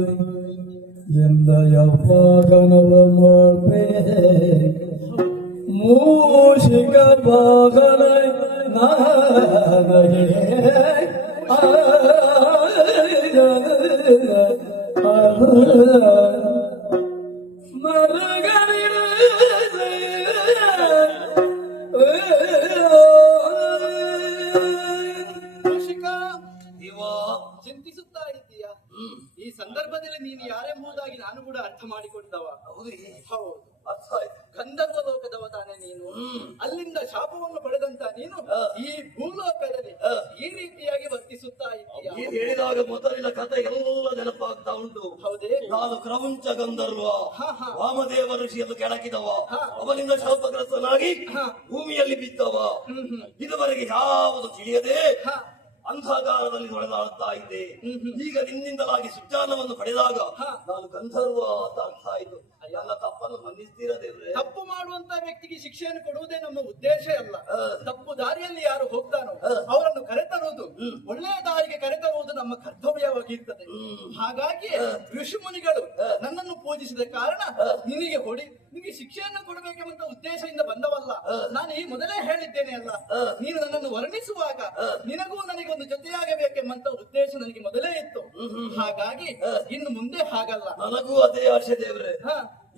ಎಂದಯ ಭಾಗನವ ಮಾಡ್ಬೆ ಮೂಷಿಕ ಭಾಗನ ನನಗೆ ಚಿಂತಿಸುತ್ತಾ ಇದ್ದೀಯಾ? ಈ ಸಂದರ್ಭದಲ್ಲಿ ನೀನು ಯಾರೆಂಬುದಾಗಿ ನಾನು ಕೂಡ ಅರ್ಥ ಮಾಡಿಕೊಂಡವ. ಹೌದು, ಗಂಧರ್ವ ಲೋಕದವ ತಾನೆ ನೀನು. ಅಲ್ಲಿಂದ ಶಾಪವನ್ನು ಪಡೆದಂತ ನೀನು ಈ ಭೂಲೋಕದಲ್ಲಿ ಈ ರೀತಿಯಾಗಿ ವರ್ತಿಸುತ್ತಾ ಇದ್ದೀಯಾ? ಹೇಳಿದಾಗ ಮೊದಲಿನ ಕಥೆ ಎಲ್ಲ ನೆನಪಾಗ್ತಾ ಉಂಟು. ಹೌದೇ? ನಾನು ಕ್ರೌಂಚ ಗಂಧರ್ವ, ವಾಮದೇವ ಋಷಿಯನ್ನು ಕೆಳಕಿದವ, ಅವನಿಂದ ಶಾಪಗ್ರಸ್ತನಾಗಿ ಭೂಮಿಯಲ್ಲಿ ಬಿದ್ದವ. ಇದುವರೆಗೆ ಯಾವುದು ತಿಳಿಯದೆ ಅಂಧಕಾರದಲ್ಲಿ ಹೊಡೆದಾಡುತ್ತಾ ಇದ್ದೆ. ಈಗ ನಿನ್ನಿಂದಲಾಗಿ ಸುಜ್ಞಾನವನ್ನು ಪಡೆದಾಗ ನಾನು ಗಂಧರ್ವ ಅಂತ ಅರ್ಥ ಆಯ್ತು. ನನ್ನ ತಪ್ಪನ್ನು ಮನ್ನಿಸ್ತೀರ ದೇವ್ರೆ? ತಪ್ಪು ಮಾಡುವಂತ ವ್ಯಕ್ತಿಗೆ ಶಿಕ್ಷೆಯನ್ನು ಕೊಡುವುದೇ ನಮ್ಮ ಉದ್ದೇಶ ಅಲ್ಲ. ತಪ್ಪು ದಾರಿಯಲ್ಲಿ ಯಾರು ಹೋಗ್ತಾನೋ ಅವರನ್ನು ಕರೆತರುವುದು, ಒಳ್ಳೆಯ ದಾರಿಗೆ ಕರೆತರುವುದು ನಮ್ಮ ಕರ್ತವ್ಯವಾಗಿರ್ತದೆ. ಹಾಗಾಗಿ ಋಷಿ ಮುನಿಗಳು ನನ್ನನ್ನು ಪೂಜಿಸಿದ ಕಾರಣ ನಿನಗೆ ಶಿಕ್ಷೆಯನ್ನು ಕೊಡಬೇಕೆಂಬ ಉದ್ದೇಶದಿಂದ ಬಂದವಲ್ಲ. ನಾನು ಈ ಮೊದಲೇ ಹೇಳಿದ್ದೇನೆ ಅಲ್ಲ, ನೀನು ನನ್ನನ್ನು ವರ್ಣಿಸುವಾಗ ನಿನಗೂ ನನಗೊಂದು ಜೊತೆಯಾಗಬೇಕೆಂಬಂತ ಉದ್ದೇಶ ನನಗೆ ಮೊದಲೇ ಇತ್ತು. ಹಾಗಾಗಿ ಇನ್ನು ಮುಂದೆ ಹಾಗಲ್ಲ. ನನಗೂ ಅದೇ ಆಶೆ ದೇವ್ರೆ.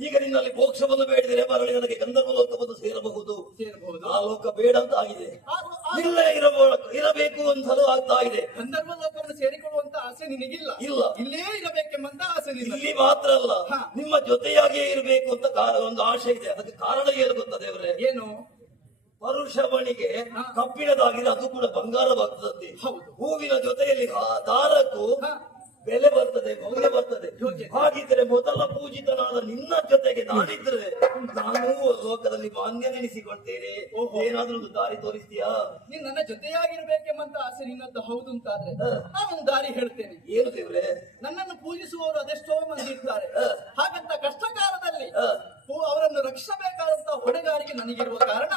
ಈಗ ನಿನ್ನಲ್ಲಿ ಮೋಕ್ಷವನ್ನು ಬೇಡಿದರೆ ಮರಳಿ ನನಗೆ ಗಂಧರ್ವ ಲೋಕವನ್ನು ಸೇರಬಹುದು. ಆ ಲೋಕ ಬೇಡ ಅಂತ ಆಗಿದೆ. ಇಲ್ಲೇ ಇರಬೇಕು ಅಂತಲೂ ಆಗ್ತಾ ಇದೆ. ಗಂಧರ್ವ ಲೋಕವನ್ನು ಸೇರಿಕೊಳ್ಳುವಂತ ಆಸೆ ನಿನಗಿಲ್ಲ? ಇಲ್ಲ, ಇಲ್ಲೇ ಇರಬೇಕೆಂಬಂತ ಆಸೆ ನಿಲ್ಲ. ಇಲ್ಲಿ ಮಾತ್ರ ಅಲ್ಲ, ನಿಮ್ಮ ಜೊತೆಯಾಗಿಯೇ ಇರಬೇಕು ಅಂತ ಒಂದು ಆಶೆ ಇದೆ. ಅದಕ್ಕೆ ಕಾರಣ ಏನು ಗೊತ್ತಾ ದೇವ್ರೆ? ಏನು? ಪರುಷವಣಿಗೆ ಕಬ್ಬಿಣದಾಗಿದೆ, ಅದು ಕೂಡ ಬಂಗಾರವಾಗ್ತದೆ. ಹೂವಿನ ಜೊತೆಯಲ್ಲಿ ದಾರಕ್ಕೂ ಬೆಲೆ ಬರ್ತದೆ, ಮೌಲ್ಯ ಬರ್ತದೆ. ಹಾಗಿದ್ರೆ ಮೊದಲ ಪೂಜಿತನಾದ ನಿನ್ನ ಜೊತೆಗೆ ನಾನಿದ್ರೆ ನಾನು ಲೋಕದಲ್ಲಿ ಮಾನ್ಯನೆನಿಸಿಕೊಳ್ತೇನೆ. ಏನಾದ್ರೂ ಒಂದು ದಾರಿ ತೋರಿಸ್ತೀಯಾ? ನೀನ್ ನನ್ನ ಜೊತೆಯಾಗಿರ್ಬೇಕೆಂಬಂತ ಆಸೆ ನಿನ್ನದ್ದು ಹೌದು ಅಂತಾದ್ರೆ ನಾನೊಂದು ದಾರಿ ಹೇಳ್ತೇನೆ. ಏನು ದೇವ್ರೆ? ನನ್ನನ್ನು ಪೂಜಿಸುವವರು ಅದೆಷ್ಟೋ ಮಂದಿ ಇರ್ತಾರೆ. ಹಾಗಂತ ಕಷ್ಟಕಾಲದಲ್ಲಿ ಅವರನ್ನು ರಕ್ಷಿಸಬೇಕಾದಂತ ಹೊಣೆಗಾರಿಕೆ ನನಗಿರುವ ಕಾರಣ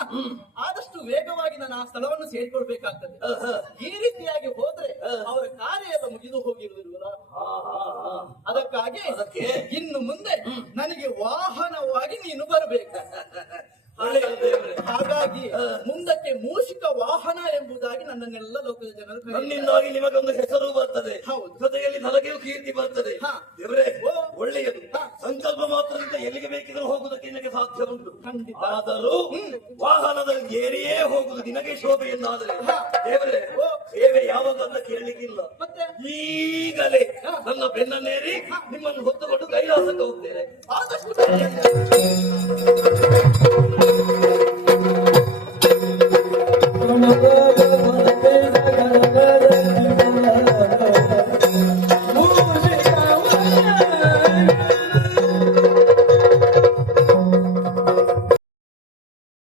ಆದಷ್ಟು ವೇಗವಾಗಿ ನಾನು ಆ ಸ್ಥಳವನ್ನು ಸೇರಿಕೊಳ್ಬೇಕಾಗ್ತದೆ. ಈ ರೀತಿಯಾಗಿ ಹೋದ್ರೆ ಅವರ ಕಾರ್ಯ ಎಲ್ಲ ಮುಗಿದು ಹೋಗಿರುವುದಿಲ್ಲ. ಅದಕ್ಕಾಗಿ ಇನ್ನು ಮುಂದೆ ನನಗೆ ವಾಹನವಾಗಿ ನೀನು ಬರಬೇಕು. ಹಾಗಾಗಿ ಮುಂದಕ್ಕೆ ಮೂಷಿಕ ವಾಹನ ಎಂಬುದಾಗಿ ನನ್ನನ್ನೆಲ್ಲ ಲೋಕದ ಜನರು ನನ್ನಿಂದಾಗಿ ನಿಮಗೊಂದು ಹೆಸರು ಬರ್ತದೆ, ಜೊತೆಯಲ್ಲಿ ನನಗೆಯೂ ಕೀರ್ತಿ ಬರ್ತದೆ. ದೇವ್ರೆ, ಒಳ್ಳೆಯದು. ಸಂಕಲ್ಪ ಮಾತ್ರದಿಂದ ಎಲ್ಲಿಗೆ ಬೇಕಿದ್ರೂ ಹೋಗುವುದಕ್ಕೆ ನಿನಗೆ ಸಾಧ್ಯ ಉಂಟು. ಆದರೂ ವಾಹನದಲ್ಲಿ ಏರಿಯೇ ಹೋಗುದು ನಿನಗೆ ಶೋಭೆ ಎಂದಾದರೆ ದೇವರೇ ಸೇವೆ ಯಾವಾಗ ಅಂತ ಕೇಳಲಿಕ್ಕಿಲ್ಲ. ಈಗಲೇ ನನ್ನ ಬೆನ್ನನ್ನೇರಿ ನಿಮ್ಮನ್ನು ಹೊತ್ತುಕೊಂಡು ಕೈಲಾಸಕ್ಕೆ ಹೋಗ್ತೇನೆ. ಆದಷ್ಟು